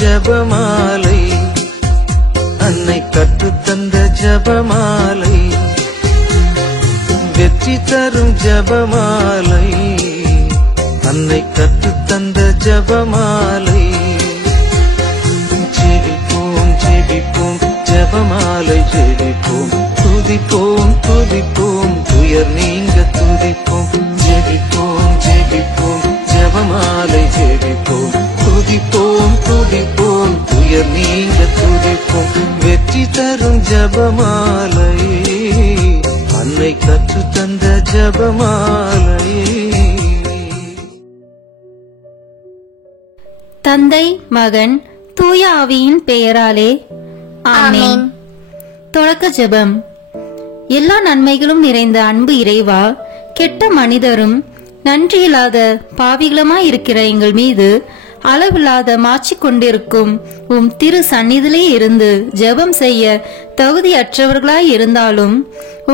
ஜபமாலை, அன்னை கற்றுத்தந்த ஜபமாலை, வெற்றி தரும் ஜபமாலை, அன்னை கற்றுத்தந்த ஜபமாலை. ஜெபிப்போம் ஜெபிப்போம் ஜபமாலை ஜெபிப்போம், துதிப்போம் துதிப்போம் துயர் நீங்க துதிப்போம். ஜெபிப்போம் ஜெபிப்போம் ஜபமாலை ஜெபிப்போம், துதிப்போம் துதிப்போம் துயர் நீங்க துதிப்போம். வெற்றி தரும் ஜபமாலை, அன்னை கற்றுத்தந்த ஜபமாலை. தந்தை மகன் தூய ஆவியின் பெயராலே ஆமென். தொடக்க ஜெபம். எல்லா நன்மைகளும் நிறைந்த அன்பு இறைவா, கெட்ட மனிதரும் நன்றியில்லாத பாவிகளுமாயிருக்கிற எங்கள் மீது அளவில்லாத மாட்சி கொண்டிருக்கும் உம் திரு சந்நிதியிலே இருந்து ஜெபம் செய்ய தகுதியற்றவர்களாய் இருந்தாலும்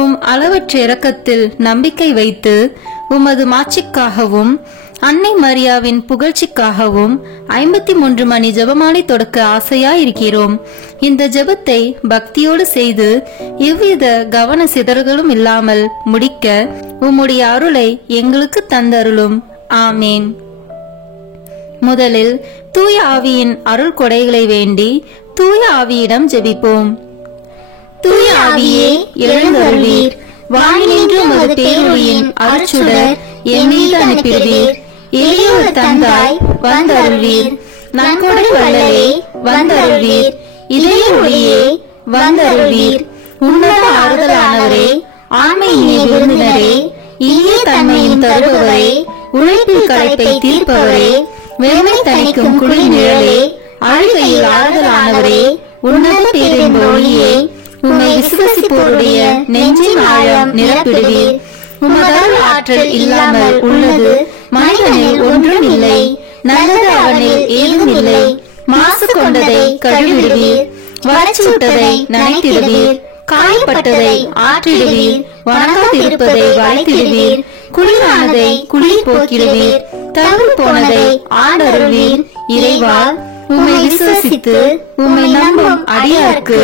உம் அளவற்ற இரக்கத்தில் நம்பிக்கை வைத்து உமது மாட்சிக்காகவும் அன்னை மரியாவின் புகழ்ச்சிக்காகவும் 53 மணி ஜெபமாலை தொடக்க ஆசையாயிருக்கிறோம். இந்த ஜெபத்தை பக்தியோடு செய்து எவ்வித கவன சிதறல்களும் இல்லாமல் முடிக்க உம்முடைய அருளை எங்களுக்கு தந்தருளும். ஆமேன். முதலில் தூய ஆவியின் அருள் கொடைகளை வேண்டி தூய ஆவியிடம் ஜெபிப்போம். தூய ஆவியே எழுந்தருளீர், வானின்று உமது பேரொளியின் அருட்சுடர் என் மீது அனுப்பிடுவீர். எளியோர் தந்தாய் வந்தருள்வீர், நன்கொடை வள்ளலே வந்தருள்வீர், இதய ஒளியே வந்தருள்வீர். உன்னத ஆறுதலானவரே, ஆண்மையினை விருந்தினரே, இனிய தன்மையின் தருபவரே, உழைப்பில் களைப்பை தீர்ப்பவரே, வெண்மை தணிக்கும் குளிர் நிழலே, அழுகையில் ஆறுதலானவரே, உன்னத பேரின்ப ஒளியே, உம்மை விசுவசிப்போருடைய நெஞ்சின் ஆழம் நிரப்பிடுவீர். உமது ஆற்றல் இல்லாமல் உள்ளது மனிதனில் ஒன்றும் இல்லை, நல்லது அவனில் ஏதும் இல்லை. மாசு கொண்டதை கழுவிடுவீர், வறட்சிவிட்டதை நனைத்திடுவீர், காயப்பட்டதை ஆற்றிடுவீர், வணங்காதிருப்பதை வளைத்திடுவீர், குளிரானதை குளிர் போக்கிடுவீர், தவறு போனதை ஆண்டருள்வீர். இறைவா, உம்மை விசுவசித்து உம்மை நம்பும் அடியார்க்கு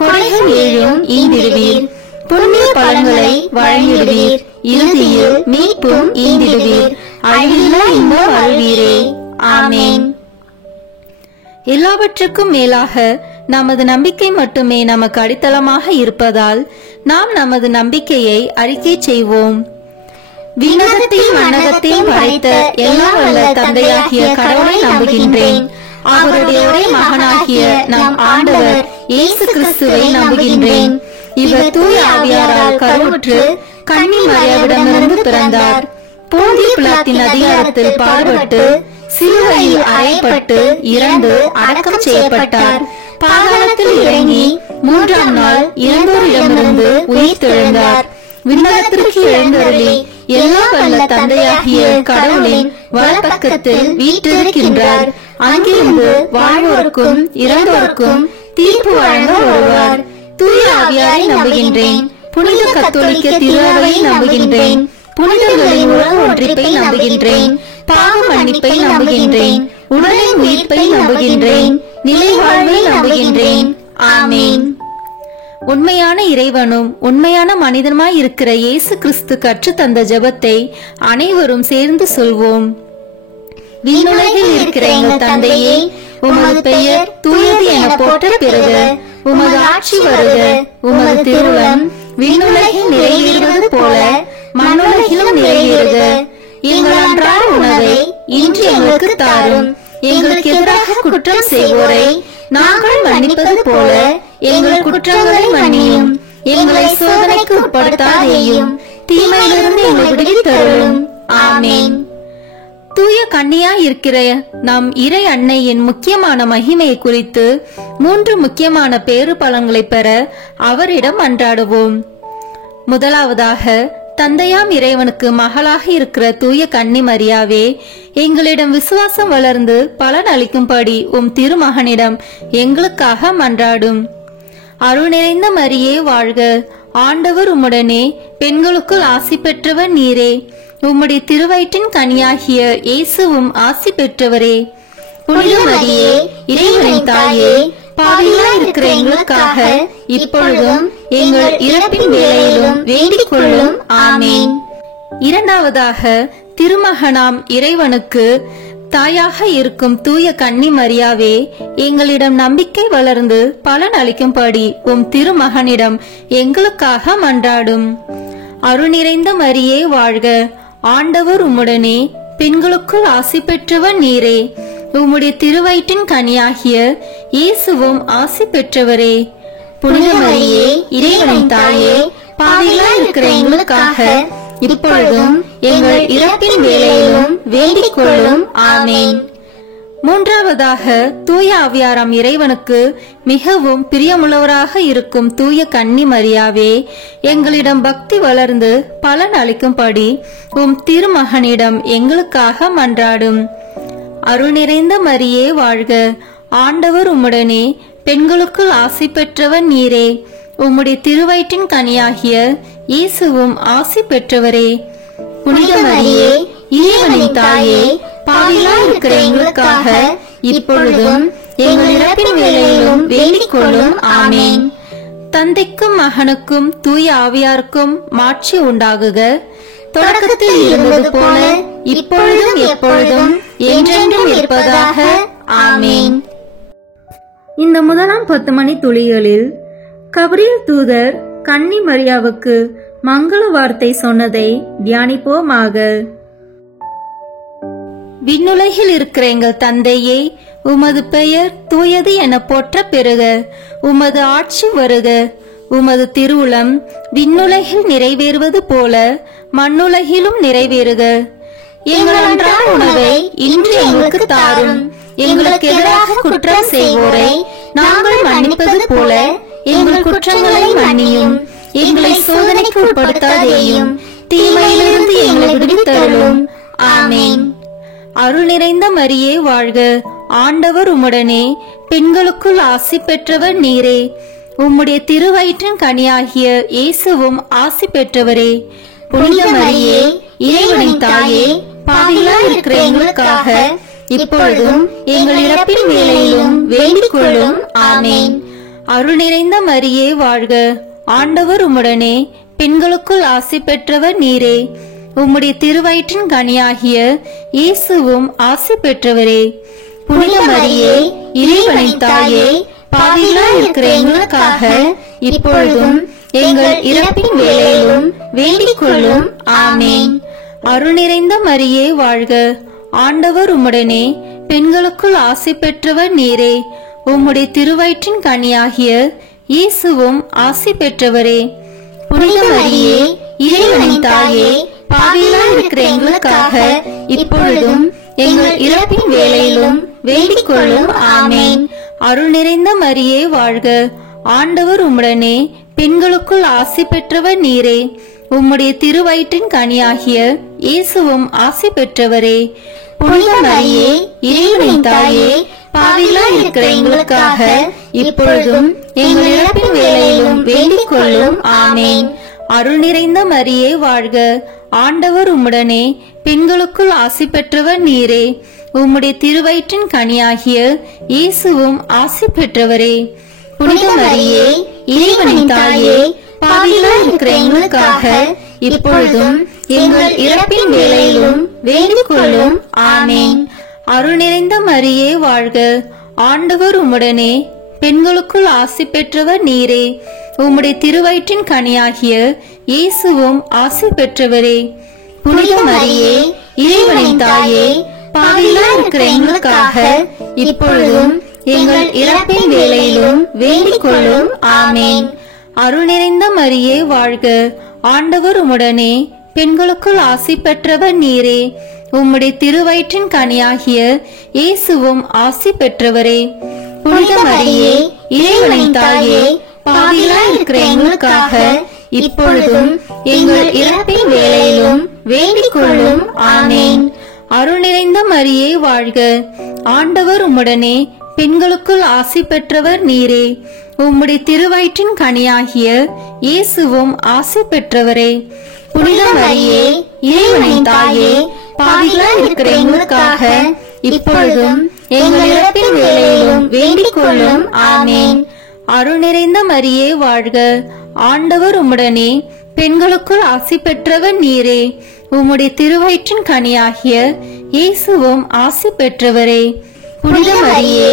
கொடைகள் ஏழும் ஈந்திடுவீர், புண்ணிய பலன்களை வழங்கிடுவீர், இறுதியில் மீட்பும் ஈந்திடுவீர், அழிவில்லா இன்பம் அருள்வீரே. ஆமேன். எல்லாவற்றுக்கும் மேலாக நமது நம்பிக்கை மட்டுமே நமக்கு அடித்தளமாக இருப்பதால் நாம் நமது நம்பிக்கையை அறிக்கை செய்வோம். விண்ணகத்தையும் மண்ணகத்தையும் படைத்த எல்லா வல்ல தந்தையாகிய கடவுளை நம்புகின்றேன். அவருடைய ஒரே மகனாகிய நம் ஆண்டவர் இயேசு கிறிஸ்துவை நம்புகின்றேன். இவர் தூய ஆவியாரால் கருவுற்று கன்னி மரியாவிடமிருந்து பிறந்தார். போந்திய பிலாத்தின் அதிகாரத்தில் பாடுபட்டு சிலுவையில் அறையப்பட்டு இறந்து அடக்கம் செய்யப்பட்டார். பாதாளத்தில் இறங்கி 3ஆம் நாள் இறந்தோரிடமிருந்து உயிர் தெழுந்தார். விண்ணகத்திற்கு எழுந்தருளி எல்லா வல்ல தந்தையாகிய கடவுளின் வலப்பக்கத்தில் வீற்றிருக்கின்றார். அங்கிருந்து வாழ்வோருக்கும் இறந்தோருக்கும் தீர்ப்பு வழங்க வருவார். தூய ஆவியாரை நம்புகின்றேன். புனித கத்தோலிக்க திருஅவையை நம்புகின்றேன். புனிதர்களின் உலக ஒன்றிப்பை நம்புகின்றேன். பாவ மன்னிப்பை நம்புகின்றேன். உடலின் உயிர்ப்பை நம்புகின்றேன். நிலை வாழ்வை நம்புகின்றேன். ஆமேன். உண்மையான இறைவனும் உண்மையான மனிதனுமாய் இருக்கிற இயேசு கிறிஸ்து கற்று தந்த ஜெபத்தை அனைவரும் சேர்ந்து சொல்வோம். விண்ணுலகில் இருக்கிற எங்கள் தந்தையே, உமது பெயர் தூயது என போற்ற பெறுக. உமது ஆட்சி வருக. உமது திருவுளம் விண்ணுலகில் நிறைவேறுவது போல மண்ணுலகிலும் நிறைவேறுக. எங்கள் அன்றாட உணவை இன்று எங்களுக்கு தாரும். எங்களுக்கு எதிராக குற்றம் செய்வோரை நாங்கள் மன்னிப்பது போல எங்கள் குற்றங்களை மன்னியும். எங்களை சோதனைக்கு உட்படுத்தாதேயும், தீமையிலிருந்து எங்களை விடுவித்தருளும். ஆமேன். தூய கன்னியாய் இருக்கிற நம் இறை அன்னையின் முக்கியமான மகிமையை குறித்து 3 முக்கியமான பேறு பலன்களை பெற அவரிடம் அன்றாடுவோம். முதலாவதாக, தந்தையாம் இறைவனுக்கு மகளாக இருக்கிற தூய கன்னி மரியாவே, எங்களிடம் விசுவாசம் வளர்ந்து பலன் அளிக்கும்படி உம் திருமகனிடம் எங்களுக்காக மன்றாடும். அருள் நிறைந்த மரியே வாழ்க. ஆண்டவர் உம்முடனே, பெண்களுக்குள் ஆசி பெற்றவர் நீரே. உம்முடைய திருவயிற்றின் கனியாகிய இயேசுவும் ஆசி பெற்றவரே. புனித மரியே இறைவனின் தாயே, பாவிகளா இருக்கிற எங்களுக்காக இப்பொழுதும் எங்கள் இறப்பின் வேளையிலும் வேண்டிக் கொள்ளும். ஆமேன். இரண்டாவதாக, திருமகனாம் இறைவனுக்கு தாயாக இருக்கும் தூய கன்னி மரியாவே, எங்களிடம் நம்பிக்கை வளர்ந்து பலன் அளிக்கும்படி உம் திருமகனிடம் எங்களுக்காக மன்றாடும். அருள் நிறைந்த மரியே வாழ்க, ஆண்டவர் உம்முடனே, பெண்களுக்குள் ஆசி பெற்றவர் நீரே, உம்முடைய திருவயிற்றின் கனியாகிய இயேசுவும் ஆசி பெற்றவரே. புனித மரியே இறைவனின் தாயே, பாவிகளா இருக்கிற எங்களுக்காக இப்பொழுதும் எங்கள் இறப்பின் வேளையிலும் வேண்டிக் கொள்ளும். ஆமேன். மூன்றாவதாக, தூய ஆவியாராம் இறைவனுக்கு மிகவும் பிரியமுள்ளவராக இருக்கும் தூய கன்னி மரியாவே, எங்களிடம் பக்தி வளர்ந்து பலன் அளிக்கும்படி உம் திருமகனிடம் எங்களுக்காக மன்றாடும். அருள் நிறைந்த மரியே வாழ்க, ஆண்டவர் உம்முடனே, பெண்களுக்குள் ஆசி பெற்றவர் நீரே, உம்முடைய திருவயிற்றின் கனியாகிய இயேசுவும் ஆசி பெற்றவரே. புனித மரியே இறைவனின் தாயே, பாவிகளா இருக்கிற எங்களுக்காக இப்பொழுதும் எங்கள் இறப்பின் வேளையிலும் வேண்டிக் கொள்ளும். ஆமேன். தந்தைக்கும் மகனுக்கும் தூய ஆவியாருக்கும் மாட்சி உண்டாகுக, தொடக்கத்தில் இருந்தது போல இப்பொழுதும் எப்பொழுதும் என்றென்றும் இருப்பதாக. ஆமேன். இந்த முதலாம் 10 மணி துளிகளில் கபிரியேல் தூதர் கன்னி மரியாவுக்கு மங்கள வார்த்தை சொன்னதை தியானிப்போமாக. விண்ணுலகில் இருக்கிற எங்கள் தந்தையே, உமது பெயர் தூயது என போற்ற பெறுக. உமது ஆட்சி வருக. உமது திருவுளம் விண்ணுலகில் நிறைவேறுவது போல மண்ணுலகிலும் நிறைவேறுக. எங்கள் அன்றாட உணவை இன்று எங்களுக்கு தாரும். எங்களுக்கு எதிராக குற்றம் செய்வோரை நாங்கள் மன்னிப்பது போல எங்கள் குற்றங்களை மன்னியும். எங்களை சோதனைக்கு உட்படுத்தாதேயும், தீமையிலிருந்து எங்களை விடுவித்தருளும். ஆமேன். அருள் நிறைந்த மரியே வாழ்க, ஆண்டவர் உம்முடனே, பெண்களுக்குள் ஆசி பெற்றவர் நீரே, உம்முடைய திருவயிற்றின் கனியாகிய இயேசுவும் ஆசி பெற்றவரே. புனித மரியே இறைவனின் தாயே, பாவிகளா இருக்கிற எங்களுக்காக இப்பொழுதும் எங்கள் இறப்பின் வேளையிலும் வேண்டிக் கொள்ளும். ஆமேன். அருள் நிறைந்த மரியே வாழ்க, ஆண்டவர் உம்முடனே, பெண்களுக்குள் ஆசி பெற்றவர் நீரே, உம்முடைய திருவயிற்றின் கனியாகிய இயேசுவும் ஆசி பெற்றவரே. புனித மரியே இறைவனின் தாயே, பாவிகளா இருக்கிற எங்களுக்காக இப்பொழுதும் எங்கள் இறப்பின் வேளையிலும் வேண்டிக் கொள்ளும். ஆமேன். அருள் நிறைந்த மரியே வாழ்க, ஆண்டவர் உம்முடனே, பெண்களுக்குள் ஆசி பெற்றவர் நீரே, உம்முடைய திருவயிற்றின் கனியாகிய இயேசுவும் ஆசி பெற்றவரே. புனித மரியே இறைவனின் தாயே, பாவிகளா இருக்கிற எங்களுக்காக இப்பொழுதும் எங்கள் இறப்பின் வேளையிலும் வேண்டிக் கொள்ளும். ஆமேன். அருள் நிறைந்த மரியே வாழ்க, ஆண்டவர் உம்முடனே, பெண்களுக்குள் ஆசி பெற்றவர் நீரே, உம்முடைய திருவயிற்றின் கனியாகிய இயேசுவும் ஆசி பெற்றவரே. புனித மரியே இறைவனின் தாயே, பாவிகளா இருக்கிற எங்களுக்காக இப்பொழுதும் எங்கள் இறப்பின் வேளையிலும் வேண்டிக் கொள்ளும். ஆமேன். அருள் நிறைந்த மரியே வாழ்க, ஆண்டவர் உம்முடனே, பெண்களுக்குள் ஆசி பெற்றவர் நீரே, உம்முடைய திருவயிற்றின் கனியாகிய இயேசுவும் ஆசி பெற்றவரே. புனித மரியே இறைவனின் தாயே, பாவிகளா இருக்கிற எங்களுக்காக இப்பொழுதும் எங்கள் இறப்பின் வேளையிலும் வேண்டிக் கொள்ளும். ஆமேன். அருள் நிறைந்த மரியே வாழ்க, ஆண்டவர் உம்முடனே, பெண்களுக்குள் ஆசி பெற்றவர் நீரே, உம்முடைய திருவயிற்றின் கனியாகிய இயேசுவும் ஆசி பெற்றவரே. புனித மரியே இறைவனின் தாயே, பாவிகளா இருக்கிற எங்களுக்காக இப்பொழுதும் எங்கள் இறப்பின் வேளையிலும் வேண்டிக் கொள்ளும். ஆமேன். அருள் நிறைந்த மரியே வாழ்க, ஆண்டவர் உம்முடனே, பெண்களுக்குள் ஆசி பெற்றவர் நீரே, உம்முடைய திருவயிற்றின் கனியாகிய இயேசுவும் ஆசி பெற்றவரே. புனித மரியே இறைவனின் தாயே, பாவிகளா இருக்கிற எங்களுக்காக இப்பொழுதும் எங்கள் இறப்பின் வேளையிலும் வேண்டிக் கொள்ளும். ஆமேன். அருள் நிறைந்த மரியே வாழ்க, ஆண்டவர் உம்முடனே, பெண்களுக்குள் ஆசி பெற்றவர் நீரே, உம்முடைய திருவயிற்றின் கனியாகிய இயேசுவும் ஆசி பெற்றவரே. புனித மரியே இறைவனின் தாயே, பாவிகளா இருக்கிற எங்களுக்காக இப்பொழுதும் எங்கள் இறப்பின் வேளையிலும் வேண்டிக் கொள்ளும். ஆமேன். அருள் நிறைந்த மரியே வாழ்க, ஆண்டவர் உம்முடனே, பெண்களுக்குள் ஆசி பெற்றவர் நீரே. உம்முடைய திருவயிற்றின் கனியாகிய இயேசுவும் ஆசி பெற்றவரே. புனித மரியே,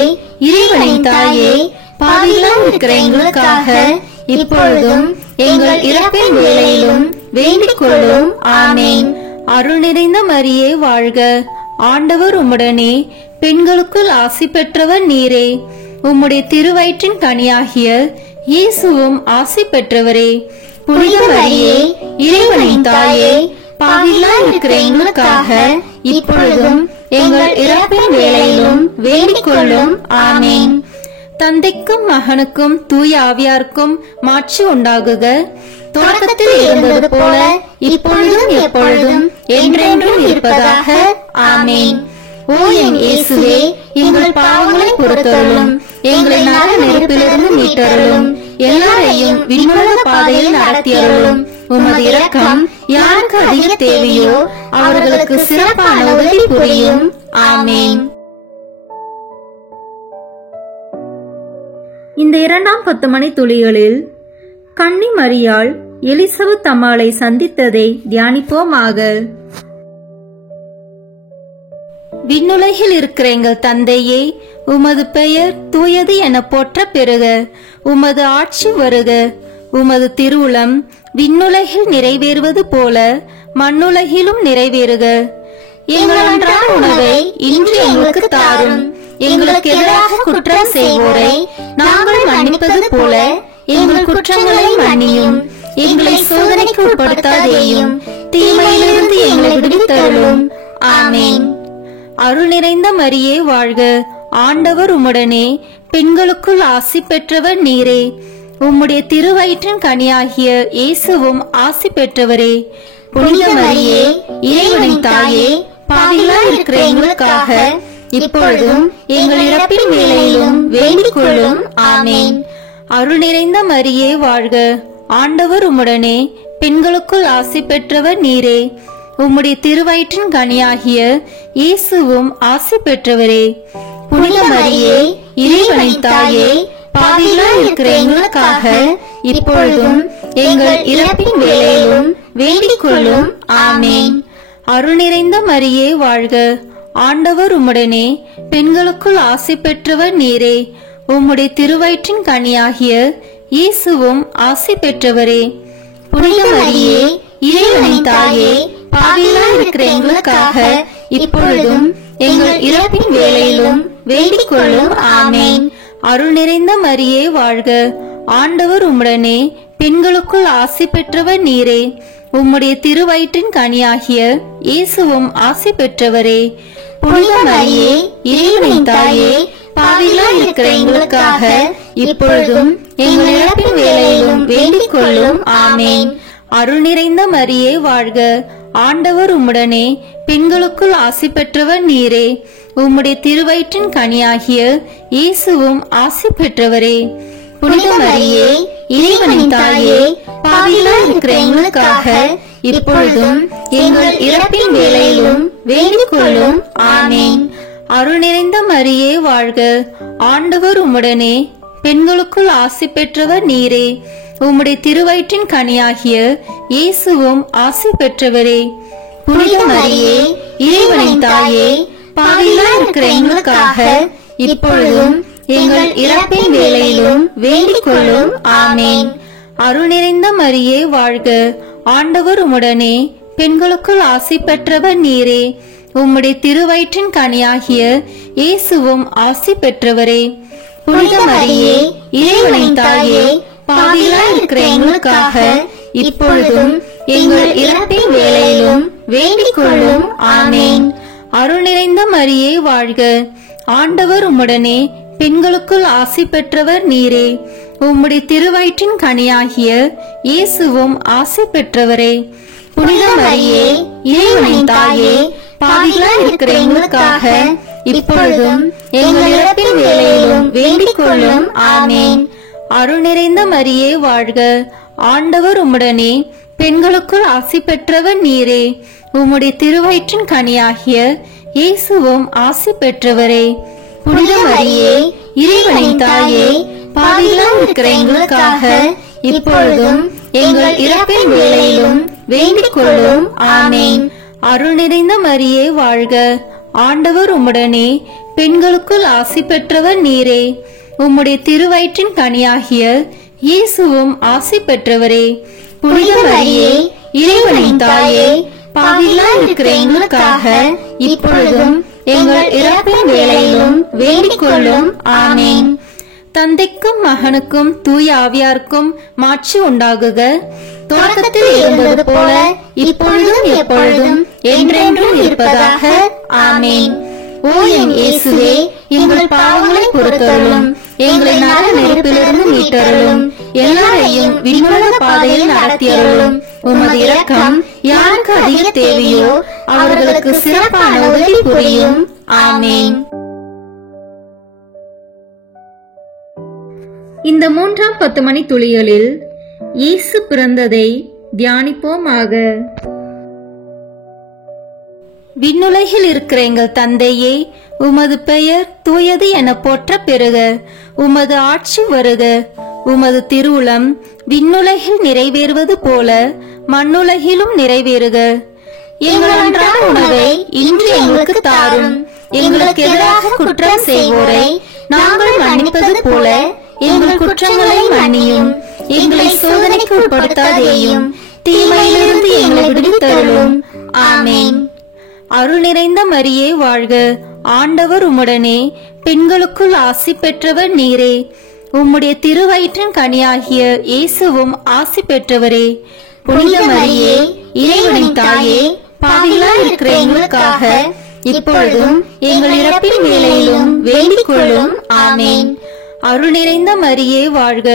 இறைவனின் தாயே, பாவிகளாய் இருக்கிற எங்களுக்காக இப்பொழுதும் எங்கள் இறப்பின் வேளையிலும் வேண்டிக் கொள்ளும். ஆமேன். அருள் நிறைந்த மரியே வாழ்க, ஆண்டவர் உம்முடனே, பெண்களுக்குள் ஆசி பெற்றவர் நீரே. உம்முடைய திருவயிற்றின் கனியாகிய இயேசுவும் ஆசி பெற்றவரே. புனித மரியே, இறைவனின் தாயே, பாவிகளாய் இருக்கிற எங்களுக்காக இப்பொழுதும் எங்கள் இறப்பின் வேளையிலும் வேண்டிக் கொள்ளும். ஆமேன். தந்தைக்கும் மகனுக்கும் தூய ஆவியாருக்கும் மாட்சி உண்டாகுக. தொடக்கத்தில் இருந்தது போல இப்பொழுதும் எப்பொழுதும் என்றென்றும் இருப்பதாக. ஆமேன். ஓ என் இயேசுவே, எங்கள் பாவங்களை பொறுத்தருளும், எங்களை நரக நெருப்பிலிருந்து மீட்டருளும், எல்லாரையும் விண்ணுலக பாதையில் நடத்தியருளும். உமது இரக்கம் யாருக்கு அதிக தேவையோ அவர்களுக்கு சிறப்பான உதவி புரியும். ஆமேன். இந்த 2ஆம் 10 மணி துளிகளில் கன்னி மரியாள் எலிசபெத் அம்மாளை சந்தித்ததை தியானிப்போமாக. விண்ணுலகில் இருக்கிற எங்கள் தந்தையே, உமது பெயர் தூயது என போற்ற பெறுக. உமது ஆட்சி வருக. உமது திருவுளம் விண்ணுலகில் நிறைவேறுவது போல மண்ணுலகிலும் நிறைவேறுக. எங்கள் அன்றாட உணவை இன்று எங்களுக்கு தாரும். எங்களுக்கு எதிராக குற்றம் செய்வோரை நாங்கள் மன்னிப்பது போல எங்கள் குற்றங்களை மன்னியும். எங்களை சோதனைக்கு உட்படுத்தாதேயும், தீமையிலிருந்து எங்களை விடுவித்தருளும். ஆமேன். அருள் நிறைந்த மரியே வாழ்க, ஆண்டவர் உம்முடனே, பெண்களுக்குள் ஆசி பெற்றவர் நீரே. உம்முடைய திருவயிற்றின் கனியாகிய இயேசுவும் ஆசி பெற்றவரே. புனித மரியே, இறைவனின் தாயே, பாவிகளாய் இருக்கிற எங்களுக்காக இப்பொழுதும் எங்கள் இறப்பின் வேளையிலும் வேண்டிக் கொள்ளும். ஆமேன். அருள் நிறைந்த மரியே வாழ்க, ஆண்டவர் உம்முடனே, பெண்களுக்குள் ஆசி பெற்றவர் நீரே. உம்முடைய திருவயிற்றின் கனியாகிய இயேசுவும் ஆசி பெற்றவரே. புனித மரியே, இறைவனின் தாயே, பாவிகளாய் இருக்கிற எங்களுக்காக இப்பொழுதும் எங்கள் இறப்பின் வேளையிலும் வேண்டிக் கொள்ளும். ஆமேன். அருள் நிறைந்த மரியே வாழ்க, ஆண்டவர் உம்முடனே, பெண்களுக்குள் ஆசி பெற்றவர் நீரே. உம்முடைய திருவயிற்றின் கனியாகிய இயேசுவும் ஆசி பெற்றவரே. புனித மரியே, இறைவனின் தாயே, பாவிகளாய் இருக்கிற எங்களுக்காக இப்பொழுதும் எங்கள் இறப்பின் வேளையிலும் வேண்டிக் கொள்ளும். ஆமேன். அருள் நிறைந்த மரியே வாழ்க, ஆண்டவர் உம்முடனே, பெண்களுக்குள் ஆசி பெற்றவர் நீரே. உம்முடைய திருவயிற்றின் கனியாகிய இயேசுவும் ஆசி பெற்றவரே. புனித மரியே, இறைவனின் தாயே, பாவிகளாய் இருக்கிற எங்களுக்காக இப்பொழுதும் எங்கள் இறப்பின் வேளையிலும் வேண்டிக் கொள்ளும். ஆமேன். அருள் நிறைந்த மரியே வாழ்க, ஆண்டவர் உம்முடனே, பெண்களுக்குள் ஆசி பெற்றவர் நீரே. உம்முடைய திருவயிற்றின் கனியாகிய இயேசுவும் ஆசி பெற்றவரே. புனித மரியே, இறைவனின் தாயே, பாவிகளாய் இருக்கிற எங்களுக்காக இப்பொழுதும் எங்கள் இறப்பின் வேளையிலும் வேண்டிக் கொள்ளும். ஆமேன். அருள் நிறைந்த மரியே வாழ்க, ஆண்டவர் உம்முடனே, பெண்களுக்குள் ஆசி பெற்றவர் நீரே. உம்முடைய திருவயிற்றின் கனியாகிய இயேசுவும் ஆசி பெற்றவரே. புனித மரியே, இறைவனின் தாயே, பாவிகளாய் இருக்கிற எங்களுக்காக இப்பொழுதும் எங்கள் இறப்பின் வேளையிலும் வேண்டிக் கொள்ளும். ஆமேன். அருள் நிறைந்த மரியே வாழ்க, ஆண்டவர் உம்முடனே, பெண்களுக்குள் ஆசி பெற்றவர் நீரே. உம்முடைய திருவயிற்றின் கனியாகிய இயேசுவும் ஆசி பெற்றவரே. புனித மரியே, இறைவனின் தாயே, பாவிகளாய் இருக்கிற எங்களுக்காக இப்பொழுதும் எங்கள் இறப்பின் வேளையிலும் வேண்டிக் கொள்ளும். ஆமேன். அருள் நிறைந்த மரியே வாழ்க, ஆண்டவர் உம்முடனே, பெண்களுக்குள் ஆசி பெற்றவர் நீரே. உம்முடைய திருவயிற்றின் கனியாகிய இயேசுவும் ஆசி பெற்றவரே. புனித மரியே, இறைவனின் தாயே, பாவிகளாய் இருக்கிற எங்களுக்காக இப்பொழுதும் எங்கள் இறப்பின் வேளையிலும் வேண்டிக் கொள்ளும். ஆமேன். அருள் நிறைந்த மரியே வாழ்க, ஆண்டவர் உம்முடனே, பெண்களுக்குள் ஆசி பெற்றவர் நீரே. உம்முடைய திருவயிற்றின் கனியாகிய இயேசுவும் ஆசி பெற்றவரே. புனித மரியே, இறைவனின் தாயே, பாவிகளாய் இருக்கிற எங்களுக்காக இப்பொழுதும் எங்கள் இறப்பின் வேளையிலும் வேண்டிக் கொள்ளும். ஆமென். அருள் நிறைந்த மரியே வாழ்க. ஆண்டவர் உம்முடனே, பெண்களுக்குள் ஆசி பெற்றவர் நீரே. உம்முடைய திருவயிற்றின் கனியாகிய இயேசுவும் ஆசி பெற்றவரே. புனித மரியே, இறைவனின் தாயே, பாவிகளாய் இருக்கிற எங்களுக்காக இப்பொழுதும் எங்கள் இறப்பின் வேளையிலும் வேண்டிக் கொள்ளும். ஆமென். தந்தைக்கும் மகனுக்கும் தூய ஆவியாருக்கும் மாட்சி உண்டாகுக. தொடக்கத்தில் இருந்தது போல இப்பொழுதும் எப்பொழுதும் என்றென்றும் இருப்பதாக. ஆமென். ஓ என் இயேசுவே, எங்கள் பாவங்களை பொறுத்தருளும், எங்களை நரக நெருப்பிலிருந்து மீட்டருளும், எல்லாரையும் விண்ணுலக பாதையில் நடத்தியருளும். உமது இரக்கம் யாருக்கு அதிக தேவையோ அவர்களுக்கு சிறப்பான உதவி புரியும். ஆமென். இந்த 3ஆம் 10 மணி துளிகளில் இயேசு பிறந்ததை தியானிப்போமாக. விண்ணுலகில் இருக்கிற எங்கள் தந்தையே, உமது பெயர் தூயது என போற்ற பெறுக. உமது ஆட்சி வருக. உமது திருவுளம் விண்ணுலகில் நிறைவேறுவது போல மண்ணுலகிலும் நிறைவேறுக. எங்கள் அன்றாட உணவை இன்று எங்களுக்கு தாரும். எங்களுக்கு எதிராக குற்றம் செய்வோரை நாங்கள் மன்னிப்பது போல எங்கள் குற்றங்களை மன்னியும். எங்களை சோதனைக்கு உட்படுத்தாதேயும், தீமையிலிருந்து எங்களை விடுவித்தருளும். ஆமென். அருள் நிறைந்த மரியே வாழ்க. ஆண்டவர் உம்முடனே, பெண்களுக்குள் ஆசி பெற்றவர் நீரே. உம்முடைய திருவயிற்றின் கனியாகிய இயேசுவும் ஆசி பெற்றவரே. புனித மரியே, இறைவனின் தாயே, பாவிகளாய் இருக்கிற எங்களுக்காக இப்பொழுதும் எங்கள் இறப்பின் வேளையிலும் வேண்டிக் கொள்ளும். ஆமென். அருள் நிறைந்த மரியே வாழ்க.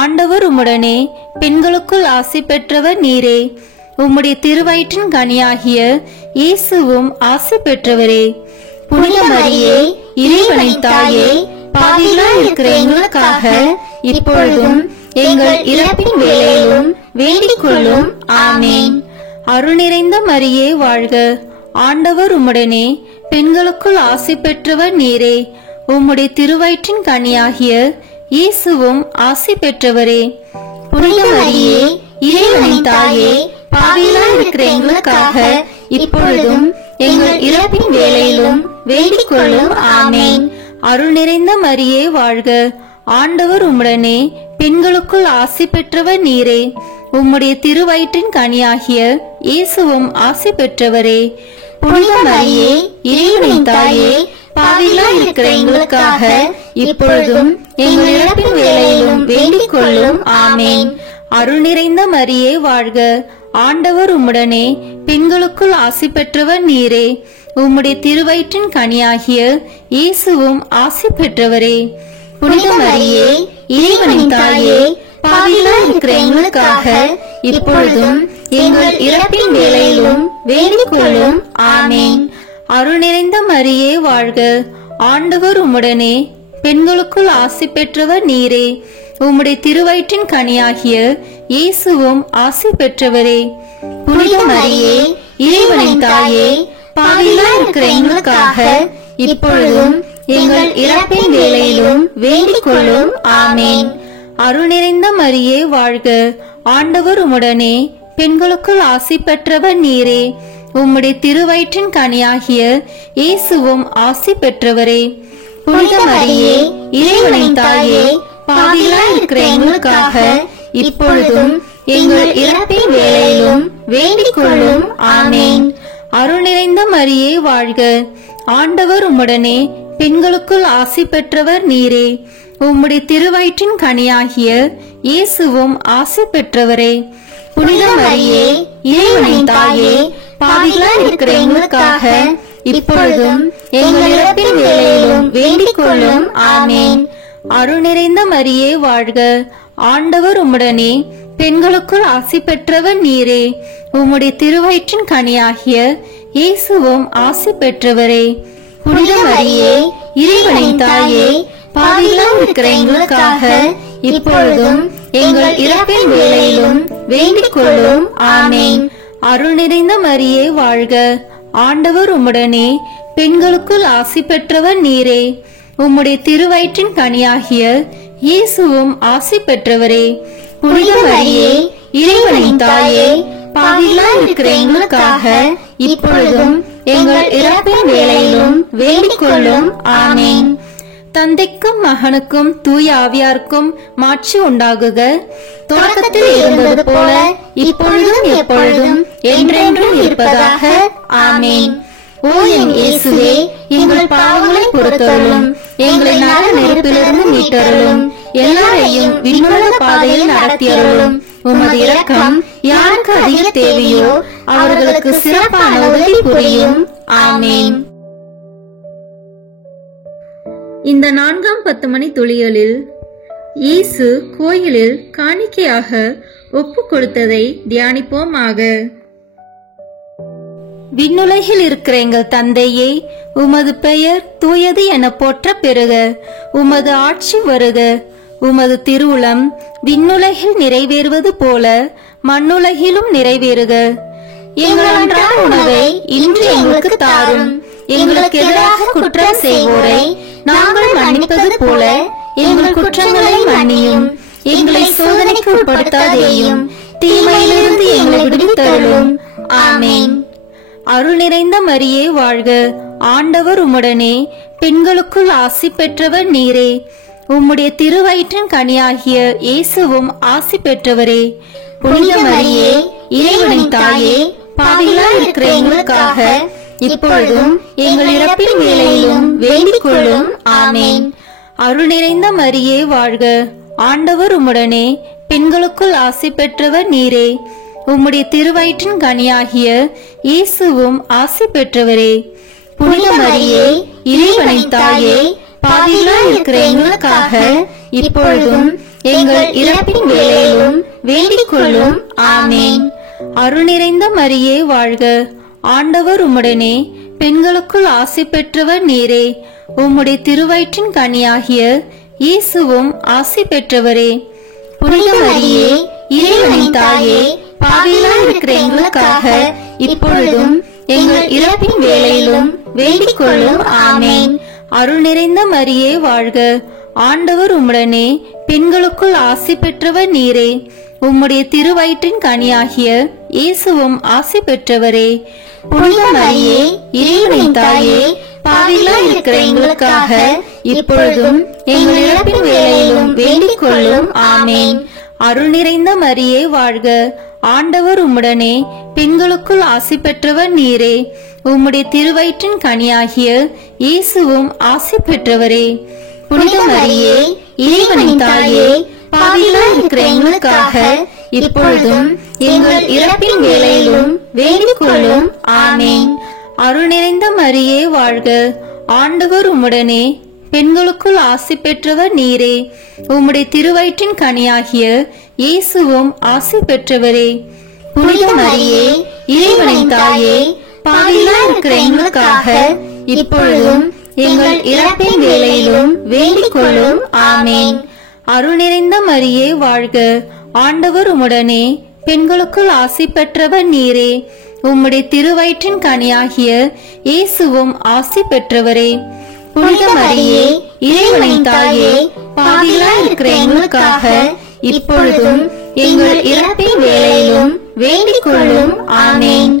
ஆண்டவர் உம்முடனே, பெண்களுக்குள் ஆசி பெற்றவர் நீரே. உம்முடைய திருவயிற்றின் கனியாகிய இயேசுவும் ஆசி பெற்றவரே. புனித மரியே, இறைவனின் தாயே, பாவிகளாய் இருக்கிற எங்களுக்காக இப்பொழுதும் எங்கள் இறப்பின் வேளையிலும் வேண்டிக் கொள்ளும். ஆமென். அருள் நிறைந்த மரியே வாழ்க. ஆண்டவர் உம்முடனே, பெண்களுக்குள் ஆசி பெற்றவர் நீரே. உம்முடைய திருவயிற்றின் கனியாகிய இயேசுவும் ஆசி பெற்றவரே. புனித மரியே, இறைவனின் தாயே, பாவிகளாய் இருக்கிற எங்களுக்காக இப்பொழுதும் எங்கள் இறப்பின் வேளையிலும் வேண்டிக் கொள்ளும். ஆமென். அருள் நிறைந்த மரியே வாழ்க. ஆண்டவர் உம்முடனே, பெண்களுக்குள் ஆசி பெற்றவர் நீரே. உம்முடைய திருவயிற்றின் கனியாகிய இயேசுவும் ஆசி பெற்றவரே. புனித மரியே, இறைவனின் தாயே, பாவிகளாய் இருக்கிற எங்களுக்காக இப்பொழுதும் எங்கள் இறப்பின் வேளையிலும் வேண்டிக் கொள்ளும். ஆமென். அருள் நிறைந்த மரியே வாழ்க. ஆண்டவர் உம்முடனே, பெண்களுக்குள் ஆசி பெற்றவர் நீரே. உம்முடைய திருவயிற்றின் கனியாகிய இயேசுவும் ஆசி பெற்றவரே. புனித மரியே, இறைவனின் தாயே, பாவிகளாய் இருக்கிற எங்களுக்காக இப்பொழுதும் எங்கள் இறப்பின் வேளையிலும் வேண்டிக் கொள்ளும். ஆமென். அருள் நிறைந்த மரியே வாழ்க. ஆண்டவர் உம்முடனே, பெண்களுக்குள் ஆசி பெற்றவர் நீரே. உம்முடைய திருவயிற்றின் கனியாகிய இயேசுவும் ஆசி பெற்றவரே. புனித மரியே, இறைவனின் தாயே, பாவிகளாய் இருக்கிற எங்களுக்காக இப்பொழுதும் எங்கள் இறப்பின் வேளையிலும் வேண்டிக் கொள்ளும். ஆமென். அருள் நிறைந்த மரியே வாழ்க. ஆண்டவர் உம்முடனே, பெண்களுக்குள் ஆசி பெற்றவர் நீரே. உம்முடைய திருவயிற்றின் கனியாகிய இயேசுவும் ஆசி பெற்றவரே. புனித மரியே, இறைவனின் தாயே, பாவிகளாய் இருக்கிற எங்களுக்காக இப்பொழுதும் எங்கள் இறப்பின் வேளையிலும் வேண்டிக் கொள்ளும். ஆமென். அருள் நிறைந்த மரியே வாழ்க. ஆண்டவர் உம்முடனே, பெண்களுக்குள் ஆசி பெற்றவர் நீரே. உம்முடைய திருவயிற்றின் கனியாகிய இயேசுவும் ஆசி பெற்றவரே. புனித மரியே, இறைவனின் தாயே, பாவிகளாய் இருக்கிற எங்களுக்காக இப்பொழுதும் எங்கள் இறப்பின் வேளையிலும் வேண்டிக் கொள்ளும். ஆமென். அருள் நிறைந்த மரியே வாழ்க. ஆண்டவர் உம்முடனே, பெண்களுக்குள் ஆசி பெற்றவர் நீரே. உம்முடைய திருவயிற்றின் கனியாகிய இயேசுவும் ஆசி பெற்றவரே. புனித மரியே, இறைவனின் தாயே, பாவிகளாய் இருக்கிற எங்களுக்காக இப்பொழுதும் எங்கள் இறப்பின் வேளையிலும் வேண்டிக் கொள்ளும். ஆமென். அருள் நிறைந்த மரியே வாழ்க. ஆண்டவர் உம்முடனே, பெண்களுக்குள் ஆசி பெற்றவர் நீரே. உம்முடைய திருவயிற்றின் கனியாகிய இயேசுவும் ஆசி பெற்றவரே. புனித மரியே, இறைவனின் தாயே, பாவிகளாய் இருக்கிற எங்களுக்காக இப்பொழுதும் எங்கள் இறப்பின் வேளையிலும் வேண்டிக் கொள்ளும். ஆமேன். தந்தைக்கும் மகனுக்கும் தூய ஆவியாருக்கும் மாட்சி உண்டாகுக. தொடக்கத்தில் இருந்தது போல இப்பொழுதும் எப்பொழுதும் என்றென்றும் இருப்பதாக. ஆமேன். ஓ என் இயேசுவே, எங்கள் பாவங்களை பொறுத்தருளும், எங்களை நர நெருப்பிலிருந்து மீட்டருளும், எல்லாரையும் விண்ணுலக பாதையில் நடத்தியருளும். உமது இரக்கம் யாருக்கு அதிக தேவையோ அவர்களுக்கு சிறப்பான உதவி புரியும். ஆமேன். இந்த 4ஆம் 10 மணி துளிகளில் இயேசு கோயிலில் காணிக்கையாக ஒப்பு கொடுத்ததை தியானிப்போமாக. விண்ணுலகில் இருக்கிற எங்கள் தந்தையே, உமது பெயர் தூயது என போற்ற பெறுக. உமது ஆட்சி வருக. உமது திருவுளம் விண்ணுலகில் நிறைவேறுவது போல மண்ணுலகிலும் நிறைவேறுக. எங்கள் அன்றாட உணவை இன்று எங்களுக்கு தாரும். எங்களுக்கு எதிராக குற்றம் செய்வோரை நாங்கள் மன்னிப்பது போல எங்கள் குற்றங்களை மன்னியும். எங்களை சோதனைக்கு உட்படுத்தாதேயும், தீமையிலிருந்து எங்களை விடுவித்தருளும். ஆமேன். அருள் நிறைந்த மரியே வாழ்க. ஆண்டவர் உம்முடனே, பெண்களுக்குள் ஆசி பெற்றவர் நீரே. உம்முடைய திருவயிற்றின் கனியாகிய இயேசுவும் ஆசி பெற்றவரே. புனித மரியே, இறைவனின் தாயே, பாவிகளாய் இருக்கிற எங்களுக்காக இப்பொழுதும் எங்கள் இறப்பின் வேளையிலும் வேண்டிக் கொள்ளும். ஆமேன். அருள் நிறைந்த மரியே வாழ்க. ஆண்டவர் உம்முடனே, பெண்களுக்குள் ஆசி பெற்றவர் நீரே. உம்முடைய திருவயிற்றின் கனியாகிய இயேசுவும் ஆசி பெற்றவரே. புனித மரியே, இறைவனின் தாயே, பாவிகளாய் இருக்கிற எங்களுக்காக இப்பொழுதும் எங்கள் இறப்பின் வேளையிலும் வேண்டிக் கொள்ளும். ஆமேன். அருள் நிறைந்த மரியே வாழ்க. ஆண்டவர் உம்முடனே, பெண்களுக்குள் ஆசி பெற்றவர் நீரே. உம்முடைய திருவயிற்றின் கனியாகிய இயேசுவும் ஆசி பெற்றவரே. புனித மரியே, இறைவனின் தாயே, பாவிகளாய் இருக்கிற எங்களுக்காக இப்பொழுதும் எங்கள் இறப்பின் வேளையிலும் வேண்டிக் கொள்ளும். ஆமேன். அருள் நிறைந்த மரியே வாழ்க. ஆண்டவர் உம்முடனே, பெண்களுக்குள் ஆசி பெற்றவர் நீரே. உம்முடைய திருவயிற்றின் கனியாகிய இயேசுவும் ஆசி பெற்றவரே. புனித மரியே, இறைவனின் தாயே, பாவிகளாய் இருக்கிற எங்களுக்காக இப்பொழுதும் எங்கள் இறப்பின் வேளையிலும் வேண்டிக் கொள்ளும். ஆமேன். அருள் நிறைந்த மரியே வாழ்க. ஆண்டவர் உம்முடனே, பெண்களுக்குள் ஆசி பெற்றவர் நீரே. உம்முடைய திருவயிற்றின் கனியாகிய இயேசுவும் ஆசி பெற்றவரே. புனித மரியே, இறைவனின் தாயே, பாவிகளாய் இருக்கிற எங்களுக்காக இப்பொழுதும் எங்கள் இறப்பின் வேளையிலும் வேண்டிக் கொள்ளும். ஆமேன். அருள் நிறைந்த மரியே வாழ்க. ஆண்டவர் உம்முடனே, பெண்களுக்குள் ஆசி பெற்றவர் நீரே. உம்முடைய திருவயிற்றின் கனியாகிய இயேசுவும் ஆசி பெற்றவரே. புனித மரியே, இறைவனின் தாயே, பாவிகளாய் இருக்கிற எங்களுக்காக இப்பொழுதும் எங்கள் இறப்பின் வேளையிலும் வேண்டிக் கொள்ளும். ஆமேன். அருள் நிறைந்த மரியே வாழ்க. ஆண்டவர் உம்முடனே, பெண்களுக்குள் ஆசி பெற்றவர் நீரே. உம்முடைய திருவயிற்றின் கனியாகிய இயேசுவும் ஆசி பெற்றவரே. புனித மரியே, இறைவனின் தாயே, பாவிகளாய் இருக்கிற எங்களுக்காக இப்பொழுதும் எங்கள் இறப்பின் வேளையிலும் வேண்டிக் கொள்ளும். ஆமேன்.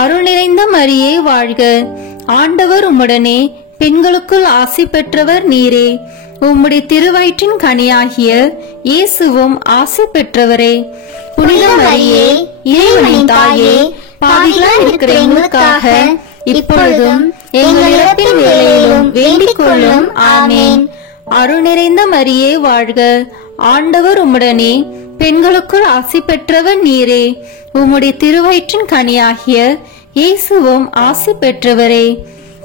அருள் நிறைந்த மரியே வாழ்க. ஆண்டவர் உம்முடனே, பெண்களுக்குள் ஆசி பெற்றவர் நீரே. உம்முடைய திருவயிற்றின் கனியாகிய இயேசுவும் ஆசி பெற்றவரே. புனித மரியே, இறைவனின் தாயே, பாவிகளாய் இருக்கிற எங்களுக்காக இப்பொழுதும் எங்கள் இறப்பின் வேளையிலும் வேண்டிக் கொள்ளும். ஆமேன். அருள் நிறைந்த மரியே வாழ்க. ஆண்டவர் உம்முடனே, பெண்களுக்குள் ஆசி பெற்றவர் நீரே. உம்முடைய திருவயிற்றின் கனியாகிய இயேசுவும் ஆசி பெற்றவரே.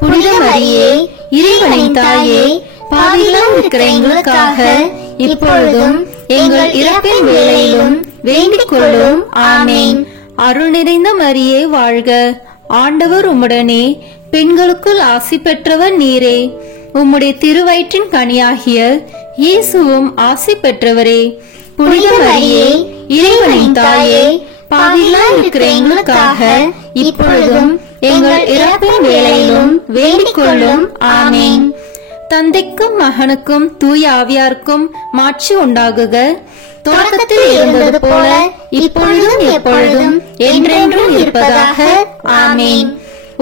புனித மரியே, இறைவனின் தாயே, பாவிகளாய் இருக்கிற எங்களுக்காக இப்பொழுதும் எங்கள் இறப்பின் வேளையிலும் வேண்டிக் கொள்ளும். ஆமேன். அருள் நிறைந்த மரியே வாழ்க. ஆண்டவர் உம்முடனே, பெண்களுக்குள் ஆசி பெற்றவர் நீரே. உம்முடைய திருவயிற்றின் கனியாகிய இயேசுவும் ஆசி பெற்றவரே. புனித மரியே, இறைவனின் தாயே, பாவிகளாய் இருக்கிற எங்களுக்காக இப்பொழுதும் எங்கள் இறப்பின் வேளையிலும் வேண்டிக் கொள்ளும். ஆமேன். தந்தைக்கும் மகனுக்கும் தூய ஆவியாருக்கும் மாட்சி உண்டாகுக. தொடக்கத்தில் இருந்தது போல இப்பொழுதும் எப்பொழுதும் என்றென்றும் இருப்பதாக. ஆமேன்.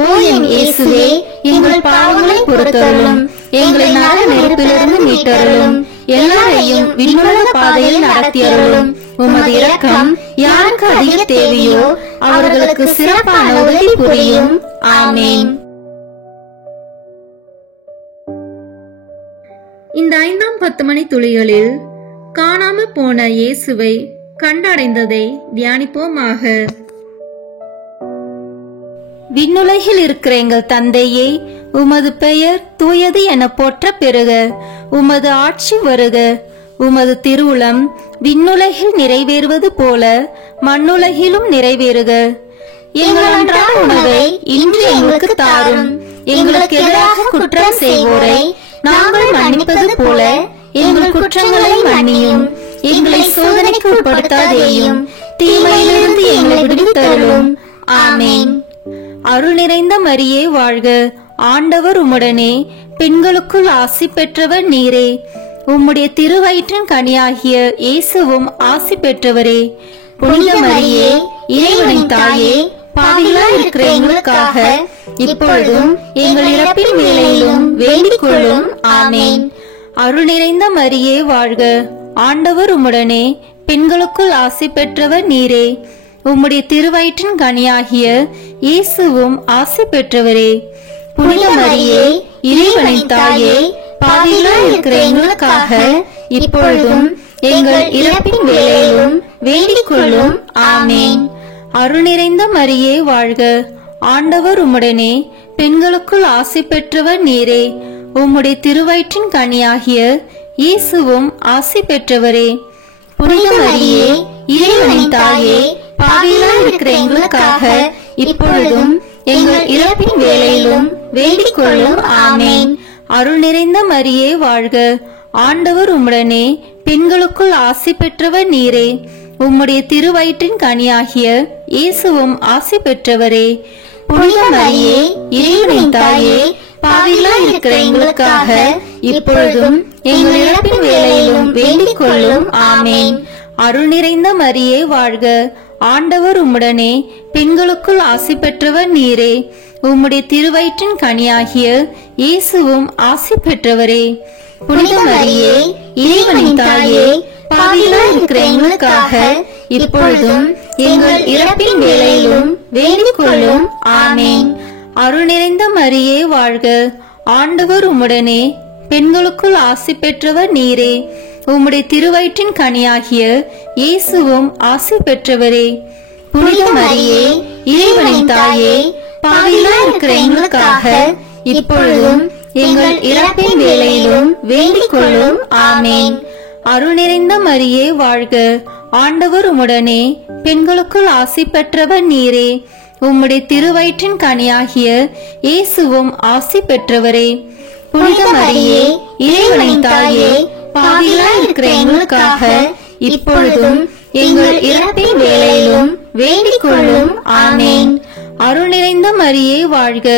ஓ என் இயேசுவே, எங்கள் பாவங்களை பொறுத்தருளும், எங்களை நரக நெருப்பிலிருந்து மீட்டருளும், எல்லாரையும் விண்ணுலக பாதையில் நடத்தியருளும். உமது இரக்கம் யாருக்கு அதிக தேவையோ அவர்களுக்கு சிறப்பான உதவி புரியும். ஆமேன். இந்த 5ஆம் 10 மணி துளிகளில் காணாமல் போன இயேசுவை கண்டடைந்ததை தியானிப்போமாக. விண்ணுலகில் இருக்கிற எங்கள் தந்தையே, உமது பெயர் தூயது என போற்ற பெறுக. உமது ஆட்சி வருக. உமது திருவுளம் விண்ணுலகில் நிறைவேறுவது போல மண்ணுலகிலும் நிறைவேறுக. எங்கள் அன்றாட உணவை இன்று எங்களுக்கு தாரும். எங்களுக்கு எதிராக குற்றம் செய்வோரை நாங்கள் மன்னிப்பது போல எங்கள் குற்றங்களை மன்னியும். எங்களை சோதனைக்கு உட்படுத்தாதேயும், தீமையிலிருந்து எங்களை விடுவித்தருளும். ஆமேன். அருள் நிறைந்த மரியே வாழ்க. ஆண்டவர் உம்முடனே, பெண்களுக்குள் ஆசி பெற்றவர் நீரே. உம்முடைய திருவயிற்றின் கனியாகிய இயேசுவும் ஆசி பெற்றவரே. புனித மரியே, இறைவனின் தாயே, பாவிகளாய் இருக்கிற எங்களுக்காக இப்பொழுதும் எங்கள் இறப்பின் வேளையிலும் வேண்டிக் கொள்ளும். ஆமேன். அருள் நிறைந்த மரியே வாழ்க. ஆண்டவர் உம்முடனே, பெண்களுக்குள் ஆசி பெற்றவர் நீரே. உம்முடைய திருவயிற்றின் கனியாகிய இயேசுவும் ஆசி பெற்றவரே. புனித மரியே, இறைவனின் தாயே, பாவிகளாய் இருக்கிற எங்களுக்காக இப்பொழுதும் எங்கள் இறப்பின் வேளையிலும் வேண்டிக் கொள்ளும். ஆமேன். அருள் நிறைந்த மரியே வாழ்க. ஆண்டவர் உம்முடனே, பெண்களுக்குள் ஆசி பெற்றவர் நீரே. உம்முடைய திருவயிற்றின் கனியாகிய இயேசுவும் ஆசி பெற்றவரே. புனித மரியே, இறைவனின் தாயே, பாவிகளாய் இருக்கிற எங்களுக்காக இப்பொழுதும் எங்கள் இறப்பின் வேளையிலும் வேண்டிக் கொள்ளும். ஆமேன். அருள் நிறைந்த மரியே வாழ்க. ஆண்டவர் உம்முடனே, பெண்களுக்குள் ஆசி பெற்றவர் நீரே. உம்முடைய திருவயிற்றின் கனியாகிய இயேசுவும் ஆசி பெற்றவரே. புனித மரியே, இறைவனின் தாயே, பாவிகளாய் இருக்கிற எங்களுக்காக இப்பொழுதும் எங்கள் இறப்பின் வேளையிலும் வேண்டிக் கொள்ளும். ஆமேன். அருள் நிறைந்த மரியே வாழ்க. ஆண்டவர் உம்முடனே, பெண்களுக்குள் ஆசி பெற்றவர் நீரே. உம்முடைய திருவயிற்றின் கனியாகிய இயேசுவும் ஆசி பெற்றவரே. புனித மரியே, இறைவனின் தாயே, பாவிகளாய் இருக்கிற எங்களுக்காக இப்பொழுதும் எங்கள் இறப்பின் வேளையிலும் வேண்டிக் கொள்ளும். ஆமேன். அருள் நிறைந்த மரியே வாழ்க. ஆண்டவர் உம்முடனே, பெண்களுக்குள் ஆசி பெற்றவர் நீரே. உம்முடைய திருவயிற்றின் கனியாகிய இயேசுவும் ஆசி பெற்றவரே. புனித மரியே, இறைவனின் தாயே, பாவிகளாய் இருக்கிற எங்களுக்காக இப்பொழுதும் எங்கள் இறப்பின் வேளையிலும் வேண்டிக் கொள்ளும். ஆமேன். அருள் நிறைந்த மரியே வாழ்க. ஆண்டவர் உம்முடனே, பெண்களுக்குள் ஆசி பெற்றவர் நீரே. உம்முடைய திருவயிற்றின் கனியாகிய இயேசுவும் ஆசி பெற்றவரே. புனித மரியே, இறைவனின் தாயே, பாவிகளாய் இருக்கிற எங்களுக்காக இப்பொழுதும் எங்கள் இறப்பின் வேளையிலும் வேண்டிக் கொள்ளும். ஆமேன். அருள் நிறைந்த மரியே வாழ்க.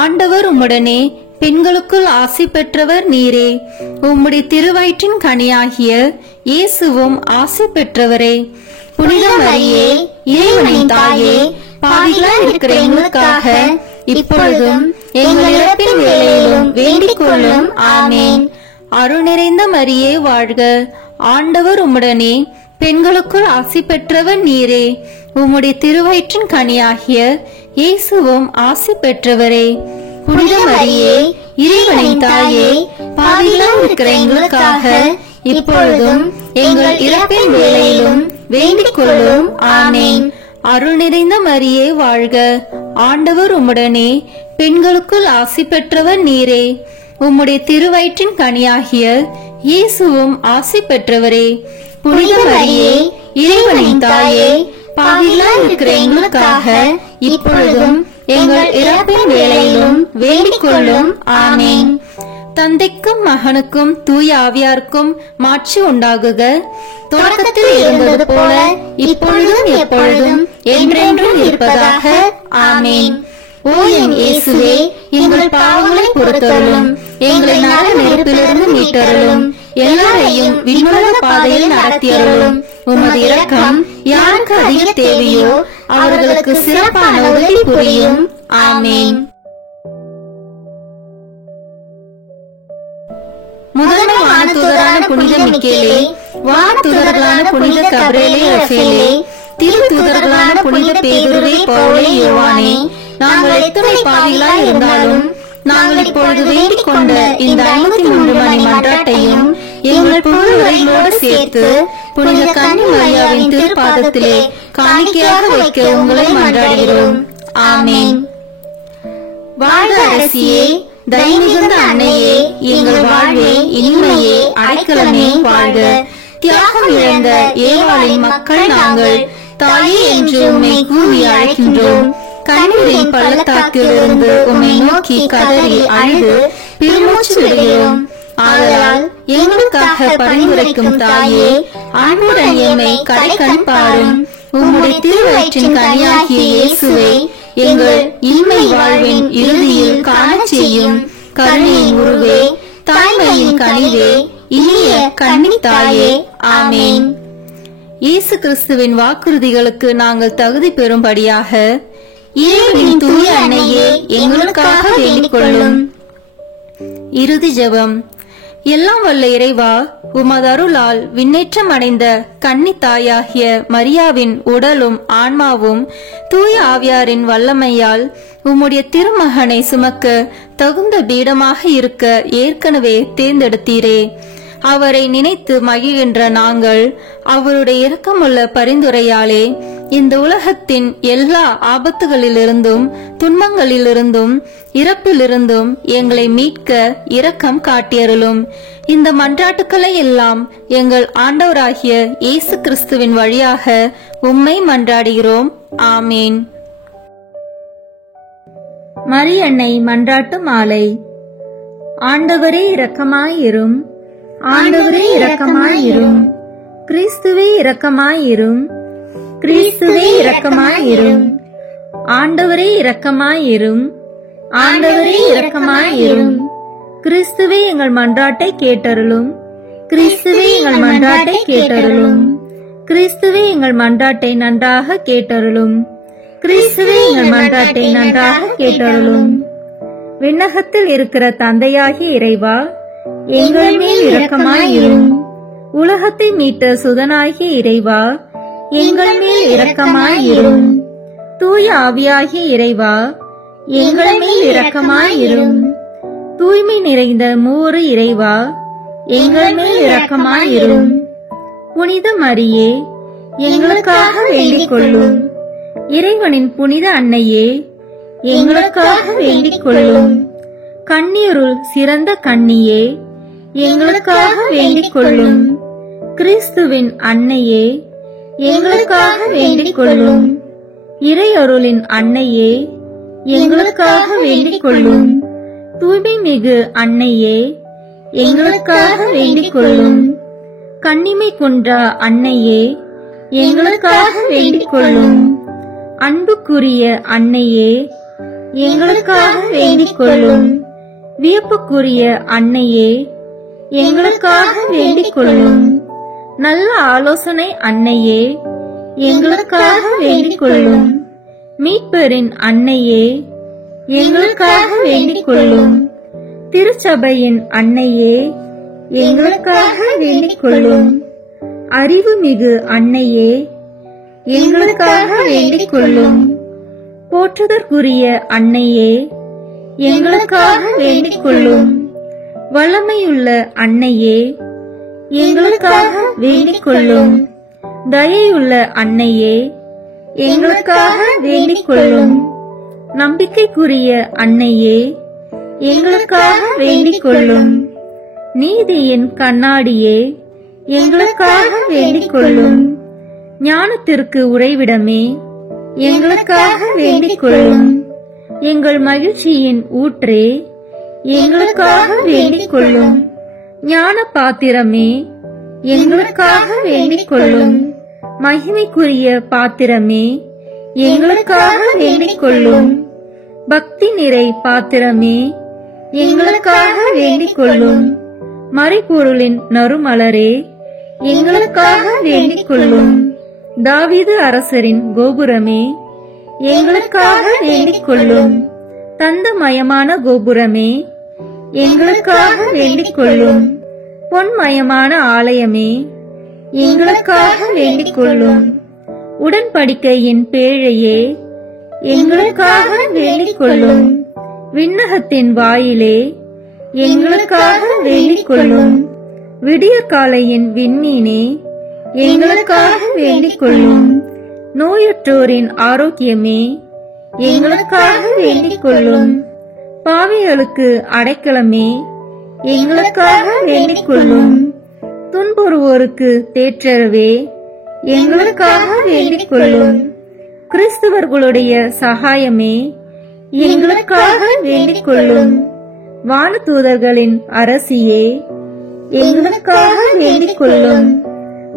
ஆண்டவர் உம்முடனே, பெண்களுக்குள் ஆசி பெற்றவர் நீரே. உம்முடைய திருவயிற்றின் கனியாகிய இயேசுவும் ஆசி பெற்றவரே. புனித மரியே, இறைவனின் தாயே, பாவிகளாய் இருக்கிற எங்களுக்காக இப்பொழுதும் எங்கள் இறப்பின் வேளையிலும் வேண்டிக் கொள்ளும். ஆமேன். அருள் நிறைந்த மரியே வாழ்க. ஆண்டவர் உம்முடனே, பெண்களுக்குள் ஆசி பெற்றவர் நீரே. உம்முடைய திருவயிற்றின் கனியாகிய இயேசுவும் ஆசி பெற்றவரே. புனித மரியே, இறைவனின் தாயே, பாவிகளாய் இருக்கிற எங்களுக்காக இப்பொழுதும் எங்கள் இறப்பின் வேளையிலும் வேண்டிக் கொள்ளும். ஆமேன். அருள் நிறைந்த மரியே வாழ்க. ஆண்டவர் உம்முடனே, பெண்களுக்குள் ஆசி பெற்றவர் நீரே. உம்முடைய திருவயிற்றின் கனியாகிய இயேசுவும் ஆசி பெற்றவரே. புனித மரியே, இறைவனின் தாயே, பாவிகளாய் இருக்கிற எங்களுக்காக இப்பொழுதும் எங்கள் இறப்பின் வேளையிலும் வேண்டிக் கொள்ளும். ஆமேன். தந்தைக்கும் மகனுக்கும் தூய ஆவியாருக்கும் மாட்சி உண்டாகுக. தொடக்கத்தில் இருந்தது போல இப்பொழுதும் எப்பொழுதும் என்றென்றும் இருப்பதாக. ஆமேன். ஓ என் இயேசுவே, எங்கள் பாவங்களை பொறுத்தருளும், எங்களை நரக நெருப்பிலிருந்து மீட்டருளும். எல்லாரையும் விண்ணுலக பாதையில் நடத்தியருளும். உமது இரக்கம் யாருக்கு அதிக தேவையோ அவர்களுக்கு சிறப்பான உதவி புரியும். ஆமேன். முதன்மை வானதூதரான புனித மிக்கேலே, வானதூதர்களான புனித கபிரேலே, ரஃபேலே, திருத்தூதர்களான புனித பேதுருவே, பவுலே, யோவானே, நாங்கள் எத்தனை பாவிகளாய் இருந்தாலும் நாங்கள் இப்பொழுது வேண்டிக் கொண்ட இந்த 53 மணி மன்றாட்டையும் எங்கள் புகழுரைகளோடு சேர்த்து புனித கன்னி மரியாவின் திருப்பாதத்திலே காணிக்கையாக வைக்க உங்களை மன்றாடுகிறோம். ஆமேன். வாழ்க அரசியே, தயமிகுந்த அன்னையே, எங்கள் வாழ்வே, இனிமையே, அடைக்கலமே, வாழ்க. தியாகம் இழந்த ஏவாளின் மக்கள் நாங்கள், தாயே என்று உம்மை கூவி அழைக்கின்றோம். கண்ணீரின் பள்ளத்தாக்கில் இருந்து உம்மை நோக்கி கதறி அழுது பெருமூச்சு விடுகிறோம். ஆதலால் எங்களுக்காக பரிந்துரைக்கும் தாயே, அன்புடன் எம்மை கடைக்கண் பாரும். உம்முடைய திருவயிற்றின் கனியாகிய இயேசுவை எங்கள் இன்மை வாழ்வின் இறுதியில் காண செய்யும். கருணையின் உருவே, தாய்மையின் கனிவே, இனிய கன்னி தாயே. ஆமேன். இயேசு கிறிஸ்துவின் வாக்குறுதிகளுக்கு நாங்கள் தகுதி பெறும்படியாக இறைவனின் தூய அன்னையே, எங்களுக்காக வேண்டிக் கொள்ளும். இறுதி ஜெபம். எல்லாம் வல்ல இறைவா, உமது அருளால் விண்ணேற்றம் அடைந்த கன்னி தாயாகிய மரியாவின் உடலும் ஆன்மாவும் தூய ஆவியாரின் வல்லமையால் உம்முடைய திருமகனை சுமக்க தகுந்த பீடமாக இருக்க ஏற்கனவே தேர்ந்தெடுத்தீரே. அவரை நினைத்து மகிழ்கின்ற நாங்கள் அவருடைய இரக்கமுள்ள பரிந்துரையாலே இந்த உலகத்தின் எல்லா ஆபத்துகளிலிருந்தும் துன்பங்களிலிருந்தும் இறப்பிலிருந்தும் எங்களை மீட்க இரக்கம் காட்டியருளும். இந்த மன்றாட்டுக்களை எல்லாம் எங்கள் ஆண்டவராகிய இயேசு கிறிஸ்துவின் வழியாக உம்மை மன்றாடுகிறோம். ஆமேன். மரியன்னை மன்றாட்டு மாலை. ஆண்டவரே இரக்கமாயிரும். ஆண்டவரே இரக்கமாயிரும். கிறிஸ்துவே இரக்கமாயிரும். கிறிஸ்துவே இரக்கமாயிரும். ஆண்டவரே இரக்கமாயிரும். ஆண்டவரே இரக்கமாயிரும். கிறிஸ்துவே எங்கள் மன்றாட்டை கேட்டருளும். கிறிஸ்துவே எங்கள் மன்றாட்டை கேட்டருளும். கிறிஸ்துவே எங்கள் மன்றாட்டை நன்றாக கேட்டருளும். கிறிஸ்துவே எங்கள் மன்றாட்டை நன்றாக கேட்டருளும். விண்ணகத்தில் இருக்கிற தந்தையாகிய இறைவா, எங்கள் மேல் இரக்கமாயிரும். உலகத்தை மீட்ட சுதனாகிய இறைவா, எங்கள் மேல் இரக்கமாயிரும். தூய ஆவியாகிய இறைவா, எங்கள் மேல் இரக்கமாயிரும். தூய்மை நிறைந்த மூவரு இறைவா, எங்கள் மேல் இரக்கமாயிரும். புனித மரியே, எங்களுக்காக வேண்டிக் கொள்ளும். இறைவனின் புனித அன்னையே, எங்களுக்காக வேண்டிக் கொள்ளும். கண்ணீருள் சிறந்த கன்னியே, எங்களுக்காக வேண்டிக் கொள்ளும். கிறிஸ்துவின் அன்னையே, எங்களுக்காக வேண்டிக் கொள்ளும். இறையருளின் அன்னையே, எங்களுக்காக வேண்டிக் கொள்ளும். தூய்மை மிகு அன்னையே, எங்களுக்காக வேண்டிக் கொள்ளும். கன்னிமை குன்றா அன்னையே, எங்களுக்காக வேண்டிக் கொள்ளும். அன்புக்குரிய அன்னையே, எங்களுக்காக வேண்டிக் கொள்ளும். வியப்புக்குரிய அன்னையே, எங்களுக்காக வேண்டிக் கொள்ளும். நல்ல ஆலோசனை அன்னையே, எங்களுக்காக வேண்டிக் கொள்ளும். மீட்பரின் அன்னையே, எங்களுக்காக வேண்டிக் கொள்ளும். திருச்சபையின் அன்னையே, எங்களுக்காக வேண்டிக் கொள்ளும். அறிவுமிகு அன்னையே, எங்களுக்காக வேண்டிக் கொள்ளும். போற்றுதற்குரிய அன்னையே, எங்களுக்காக வேண்டிக் கொள்ளும். வல்லமையுள்ள அன்னையே, எங்களுக்காக வேண்டிக் கொள்ளும். தயையுள்ள அன்னையே, எங்களுக்காக வேண்டிக் கொள்ளும். நம்பிக்கைக்குரிய அன்னையே, எங்களுக்காக வேண்டிக் கொள்ளும். நீதியின் கண்ணாடியே, எங்களுக்காக வேண்டிக் கொள்ளும். ஞானத்திற்கு உறைவிடமே, எங்களுக்காக வேண்டிக் கொள்ளும். எங்கள் மகிழ்ச்சியின் ஊற்றே, எங்களுக்காக வேண்டிக் கொள்ளும். ஞான பாத்திரமே, எங்களுக்காக வேண்டிக் கொள்ளும். மகிமைக்குரிய பாத்திரமே, எங்களுக்காக வேண்டிக் கொள்ளும். பக்தி நிறை பாத்திரமே, எங்களுக்காக வேண்டிக் கொள்ளும். மறைபொருளின் நறுமலரே, எங்களுக்காக வேண்டிக் கொள்ளும். தாவீது அரசரின் கோபுரமே, எங்களுக்காக வேண்டிக் கொள்ளும். தந்தமயமான கோபுரமே, எங்களுக்காக வேண்டிக் கொள்ளும். பொன்மயமான ஆலயமே, எங்களுக்காக வேண்டிக் கொள்ளும். உடன்படிக்கையின் பேழையே, எங்களுக்காக வேண்டிக் கொள்ளும். விண்ணகத்தின் வாயிலே, எங்களுக்காக வேண்டிக் கொள்ளும். விடிய காலையின் விண்மீனே, எங்களுக்காக வேண்டிக் கொள்ளும். நோயற்றோரின் ஆரோக்கியமே, எங்களுக்காக வேண்டிக் கொள்ளும். பாவிகளுக்கு அடைக்கலமே, எங்களுக்காக வேண்டிக் கொள்ளும். துன்புறுவோருக்கு தேற்றரவே, எங்களுக்காக வேண்டிக் கொள்ளும். கிறிஸ்தவர்களுடைய சகாயமே, எங்களுக்காக வேண்டிக் கொள்ளும். வானதூதர்களின் அரசியே, எங்களுக்காக வேண்டிக் கொள்ளும்.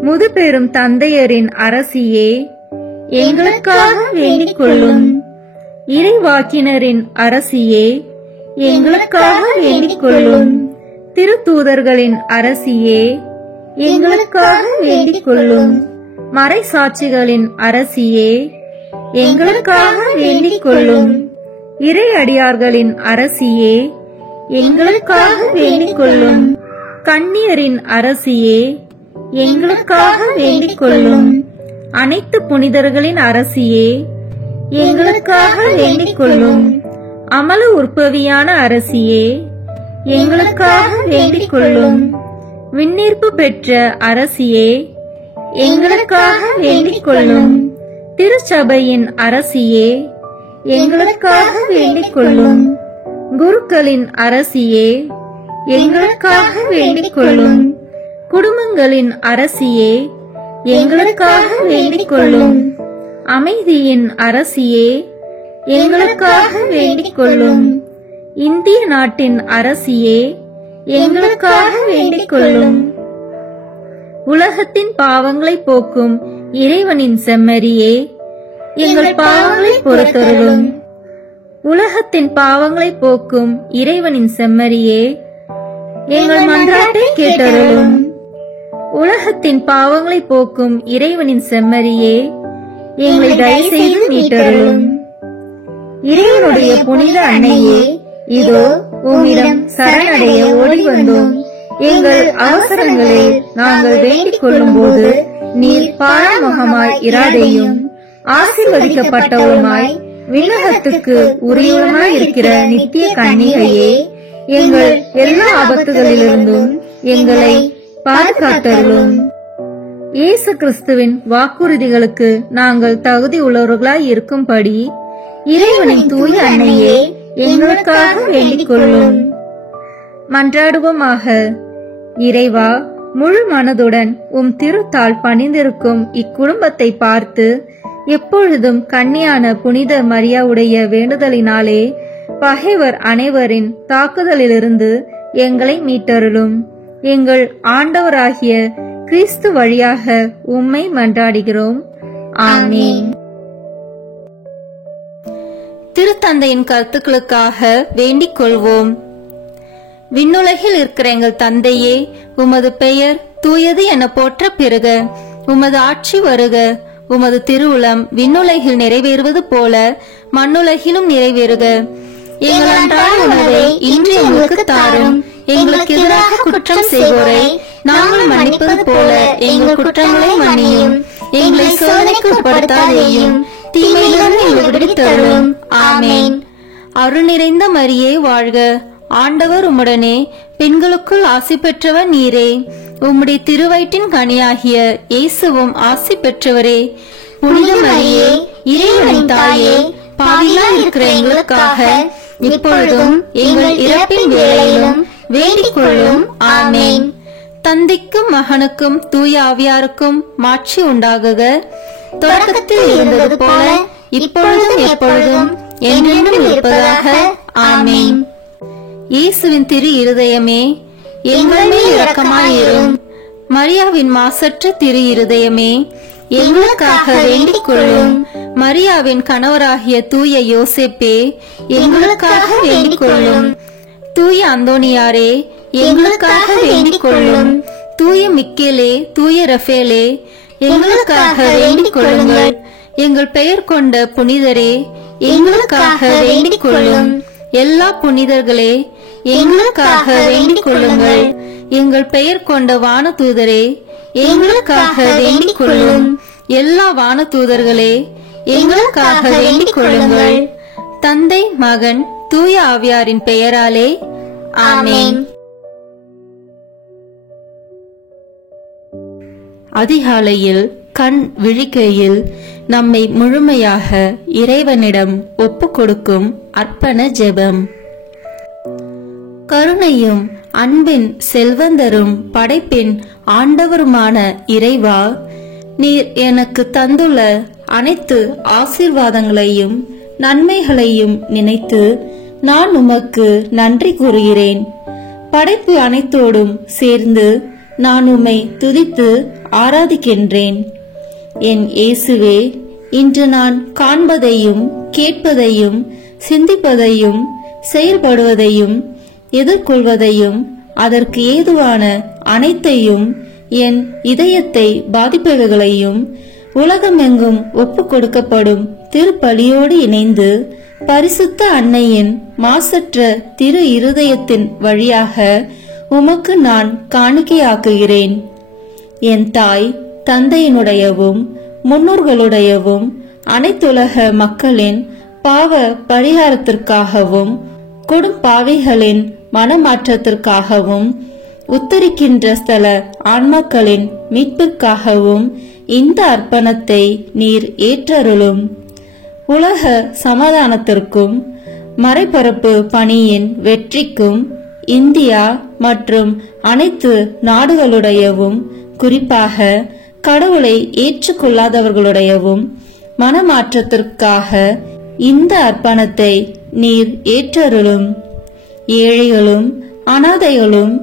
முதுபெரும் தந்தையரின் அரசியே, எங்களுக்காக வேண்டிக் கொள்ளும். இறைவாக்கினரின் அரசியே, எங்களுக்காக வேண்டிக் கொள்ளும். திருத்தூதர்களின் அரசியே, எங்களுக்காக வேண்டிக் கொள்ளும். மறைசாட்சிகளின் அரசியே, எங்களுக்காக வேண்டிக் கொள்ளும். இறையடியார்களின் அரசியே, எங்களுக்காக வேண்டிக் கொள்ளும். கன்னியரின் அரசியே, எங்களுக்காக வேண்டிக் கொள்ளும். அனைத்து புனிதர்களின் அரசியே, எங்களுக்காக வேண்டிக் கொள்ளும். அமல உற்பவியான அரசியே, எங்களுக்காக வேண்டிக் கொள்ளும். விண்ணீர்ப்பு பெற்ற அரசியே, எங்களுக்காக வேண்டிக் கொள்ளும். திருச்சபையின் அரசியே, எங்களுக்காக வேண்டிக் கொள்ளும். குருக்களின் அரசியே, எங்களுக்காக வேண்டிக் கொள்ளும். குடும்பங்களின் அரசியே, எங்களுக்காக வேண்டிக் கொள்ளும். அமைதியின் அரசியே, எங்களுக்காக வேண்டிக் கொள்ளும். இந்திய நாட்டின் அரசியே, எங்களுக்காக வேண்டிக் கொள்ளும். உலகத்தின் பாவங்களை போக்கும் இறைவனின் செம்மறியே, எங்கள் பாவங்களை பொறுத்தருளும். உலகத்தின் பாவங்களை போக்கும் இறைவனின் செம்மறியே, எங்கள் மன்றாட்டை கேட்டருளும். உலகத்தின் பாவங்களை போக்கும் இறைவனின் செம்மறியே, எங்களை தயவு செய்து மீட்டருளும். இறைவனுடைய புனித அன்னையே, இதோ உம்மிடம் சரணடைய ஓடி வந்தோம். எங்கள் அவசரங்களை நாங்கள் வேண்டிக் கொள்ளும் போது நீர் பாராமுகமாய் இராதேயும். ஆசீர்வதிக்கப்பட்டவருமாய் விண்ணகத்துக்கு உரியவருமாய் இருக்கிற நித்திய கன்னிகையே, எங்கள் எல்லா ஆபத்துகளிலிருந்தும் எங்களை பாதுகாத்தருளும். இயேசு கிறிஸ்துவின் வாக்குறுதிகளுக்கு நாங்கள் தகுதி உள்ளவர்களாய் இருக்கும்படி இறைவனின் தூய அன்னையே, எங்களுக்காக வேண்டிக் கொள்ளும். மன்றாடுவோமாக. இறைவா, முழு மனதுடன் உம் திருத்தால் பணிந்திருக்கும் இக்குடும்பத்தை பார்த்து எப்பொழுதும் கன்னியான புனித மரியாவுடைய வேண்டுதலினாலே பகைவர் அனைவரின் தாக்குதலிலிருந்து எங்களை மீட்டருளும். எங்கள் ஆண்டவராகிய கிறிஸ்து வழியாக உம்மை மன்றாடுகிறோம். ஆமென். திருத்தந்தையின் கருத்துக்களுக்காக வேண்டிக் கொள்வோம். விண்ணுலகில் இருக்கிற எங்கள் தந்தையே, உமது பெயர் தூயது என போற்ற பெறுக. உமது ஆட்சி வருக. உமது திருவுளம் விண்ணுலகில் நிறைவேறுவது போல மண்ணுலகிலும் நிறைவேறுக. எங்கள் அன்றாட உணவை இன்று எங்களுக்கு தாரும். எங்களுக்கு எதிராக குற்றம் செய்வோரை நாங்கள் மன்னிப்பது போல எங்கள் குற்றங்களை மன்னியும். எங்களை சோதனைக்கு உட்படுத்தாதேயும், தீமையிலிருந்து எங்களை விடுவித்தருளும். ஆமென். அருள் நிறைந்த மரியே வாழ்க. ஆண்டவர் உம்முடனே, பெண்களுக்குள் ஆசி பெற்றவர் நீரே. உம்முடைய திருவயிற்றின் கனியாகிய இயேசுவும் ஆசி பெற்றவரே. புனித மரியே, இறைவனின் தாயே, பாவிகளாய் இருக்கிற எங்களுக்காக இப்பொழுதும் எங்கள் இறப்பின் வேளையிலும் வேண்டிக் கொள்ளும். ஆமென். தந்தைக்கும் மகனுக்கும் தூய ஆவியாருக்கும் மாட்சி உண்டாகுக. தொடக்கத்தில் இருந்தது போல இப்பொழுதும் எப்பொழுதும் என்றென்றும் இருப்பதாக. ஆமென். இயேசுவின் திரு இருதயமே, எங்கள் மேல் இரக்கமாயிரும். மரியாவின் மாசற்ற திரு இருதயமே, எங்களுக்காக வேண்டிக் கொள்ளும். மரியாவின் கணவராகிய தூய யோசேப்பே, எங்களுக்காக வேண்டிக் கொள்ளும். தூய அந்தோணியாரே எங்களுக்காக வேண்டிக் கொள்ளும். தூய மிக்கேலே, தூய ரஃபேலே எங்களுக்காக வேண்டிக் கொள்ளுங்கள். எங்கள் பெயர் கொண்ட புனிதரே எங்களுக்காக வேண்டிக் கொள்ளும். எல்லா புனிதர்களே எங்களுக்காக வேண்டிக் கொள்ளுங்கள். எங்கள் பெயர் கொண்ட வானதூதரே எங்களுக்காக வேண்டிக் கொள்ளும். எல்லா வானதூதர்களே எங்களுக்காக வேண்டிக் கொள்ளுங்கள். தந்தை, மகன், தூய ஆவியாரின் பெயராலே ஆமென். அதிகாலையில் கண் விழிக்கையில் நம்மை முழுமையாக இறைவனிடம் ஒப்புக் கொடுக்கும் அர்ப்பண ஜெபம். கருணையும் அன்பின் செல்வந்தரும் படைப்பின் ஆண்டவருமான இறைவா, நீர் எனக்கு தந்துள்ள அனைத்து ஆசீர்வாதங்களையும் நன்மைகளையும் நினைத்து நான் உமக்கு நன்றி கூறுகிறேன். படைப்பு அனைத்தோடும் சேர்ந்து நான் உம்மை துதித்து ஆராதிக்கின்றேன். என் இயேசுவே, இன்று நான் காண்பதையும் கேட்பதையும் சிந்திப்பதையும் செயல்படுவதையும் எதிர்கொள்வதையும் அதற்கு ஏதுவான அனைத்தையும் என் இதயத்தை பாதிப்பவைகளையும் உலகமெங்கும் ஒப்புக் கொடுக்கப்படும் திருப்பலியோடு இணைந்து பரிசுத்த அன்னையின் மாசற்ற திரு இருதயத்தின் வழியாக உமக்கு நான் காணிக்கையாக்குகிறேன். என் தாய் தந்தையினுடையவும் முன்னோர்களுடையவும் அனைத்துலக மக்களின் பாவ பரிகாரத்திற்காகவும் கொடும்பாவிகளின் மனமாற்றத்திற்காகவும் உத்தரிக்கின்ற ஸ்தல ஆன்மாக்களின் மீட்பிற்காகவும் இந்த அர்ப்பணத்தை நீர் ஏற்றருளும். உலக சமாதானத்திற்கும் மறைபரப்பு பணியின் வெற்றிக்கும் இந்தியா மற்றும் அனைத்து நாடுகளுடையவும் குறிப்பாக கடவுளை ஏற்றுக்கொள்ளாதவர்களுடையவும் மனமாற்றத்திற்காக இந்த அர்ப்பணத்தை நீர் ஏற்றருளும். ஏழைகளும் அனாதைகளும்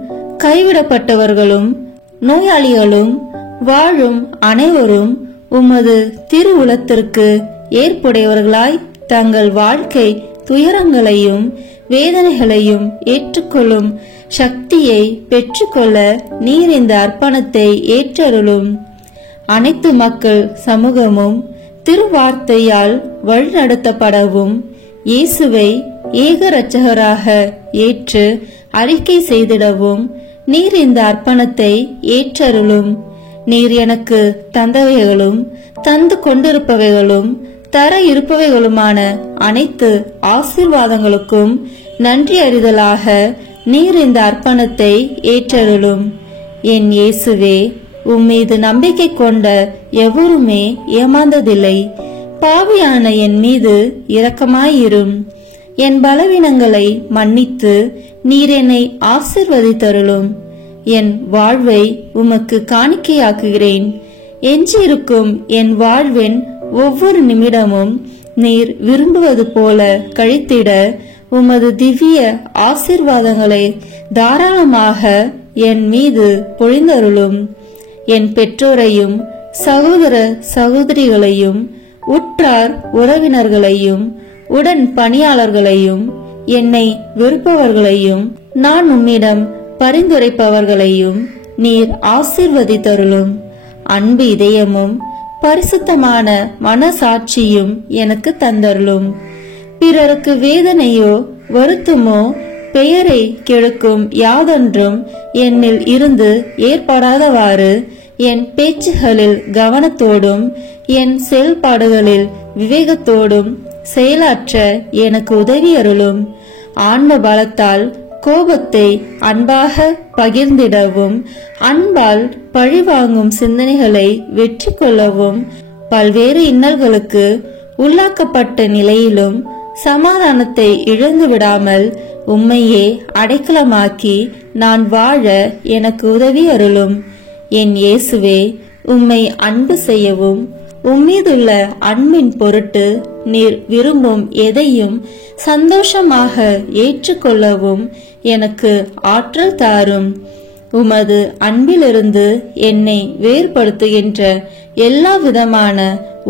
கைவிடப்பட்டவர்களும் நோயாளிகளும் வாழும் அனைவரும் உமது திருவுளத்திற்கு ஏற்புடையவர்களாய் தங்கள் வாழ்க்கை துயரங்களையும் வேதனைகளையும் ஏற்றுக்கொள்ளும் சக்தியை பெற்றுக்கொள்ள நீர் இந்த அர்ப்பணத்தை ஏற்றருளும். அனைத்து மக்கள் சமூகமும் திருவார்த்தையால் வழிநடத்தப்படவும் இயேசுவை ஏக இரட்சகராக ஏற்று அறிக்கை செய்திடவும் நீர் இந்த அர்ப்பணத்தை ஏற்றருளும். நீர் எனக்கு தந்தவைகளும் தந்து கொண்டிருப்பவைகளும் தர இருப்பவைகளுமான அனைத்து ஆசீர்வாதங்களுக்கும் நன்றி அறிதலாக நீர் இந்த அர்ப்பணத்தை ஏற்றருளும். என் இயேசுவே, உம்மீது நம்பிக்கை கொண்ட எவருமே ஏமாந்ததில்லை. பாவியான என் மீது இரக்கமாயிரும். என் பலவீனங்களை மன்னித்து நீர் என்னை ஆசீர்வதித்தருளும். என் வாழ்வை உமக்கு காணிக்கையாக்குகிறேன். எஞ்சியிருக்கும் என் வாழ்வின் ஒவ்வொரு நிமிடமும் நீர் விரும்புவது போல கழித்திட உமது திவ்ய ஆசீர்வாதங்களை தாராளமாக என் மீது பொழிந்தருளும். என் பெற்றோரையும் சகோதர சகோதரிகளையும் உற்றார் உறவினர்களையும் உடன் பணியாளர்களையும் என்னை வெறுப்பவர்களையும் நான் உம்மிடம் பரிந்துரைப்பவர்களையும் நீர் ஆசீர்வதித்தருளும். அன்பு இதயமும் பரிசுத்தமான மனசாட்சியும் எனக்கு தந்தருளும். பிறருக்கு வேதனையோ வருத்தமோ பெயரை கெடுக்கும் யாதொன்றும் என்னில் இருந்து ஏற்படாதவாறு என் பேச்சுகளில் கவனத்தோடும் என் செயல்பாடுகளில் விவேகத்தோடும் செயலாற்ற எனக்கு உதவி அருளும். ஆன்ம பலத்தால் கோபத்தை அன்பாக பகிர்ந்திடவும் அன்பால் பழிவாங்கும் சிந்தனைகளை வெற்றி கொள்ளவும் பல்வேறு இன்னல்களுக்கு உள்ளாக்கப்பட்ட நிலையிலும் சமாதானத்தை இழந்து விடாமல் உம்மையே அடைக்கலமாக்கி நான் வாழ எனக்கு உதவி அருளும். என் இயேசுவே, உம்மை அன்பு செய்யவும் உம்மீதுள்ள அன்பின் பொருட்டு நீர் விரும்பும் எதையும் சந்தோஷமாக ஏற்றுக்கொள்ளவும் எனக்கு ஆற்றல் தாரும். உமது அன்பிலிருந்து என்னை வேறுபடுத்துகின்ற எல்லா விதமான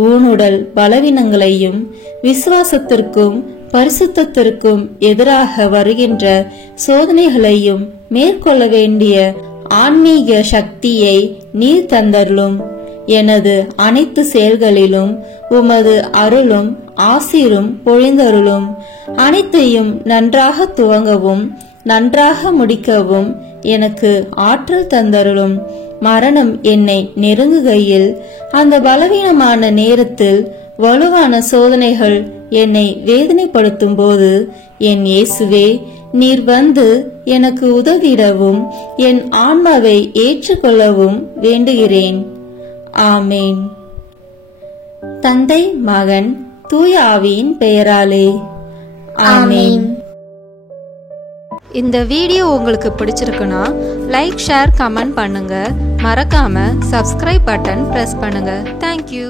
ஊனுடல் பலவீனங்களையும் விசுவாசத்திற்கும் பரிசுத்தத்திற்கும் எதிராக வருகின்ற சோதனைகளையும் மேற்கொள்ள வேண்டிய ஆன்மீக சக்தியை நீர் தந்தருளும். எனது அனைத்து செயல்களிலும் உமது அருளும் ஆசீரும் பொழிந்தருளும். அனைத்தையும் நன்றாக துவங்கவும் நன்றாக முடிக்கவும் எனக்கு ஆற்றல் தந்தருளும். மரணம் என்னை நெருங்குகையில் அந்த பலவீனமான நேரத்தில் வலுவான சோதனைகள் என்னை வேதனைப்படுத்தும் போது என் இயேசுவே, நீர் வந்து எனக்கு உதவிடவும் என் ஆன்மாவை ஏற்றுக்கொள்ளவும் வேண்டுகிறேன். ஆமேன். தந்தை, மகன், தூய ஆவியின் பெயராலே ஆமேன். இந்த வீடியோ உங்களுக்கு பிடிச்சிருக்குன்னா லைக், ஷேர், கமெண்ட் பண்ணுங்க. மறக்காம சப்ஸ்கிரைப் பட்டன் பிரஸ் பண்ணுங்க. தேங்க்யூ.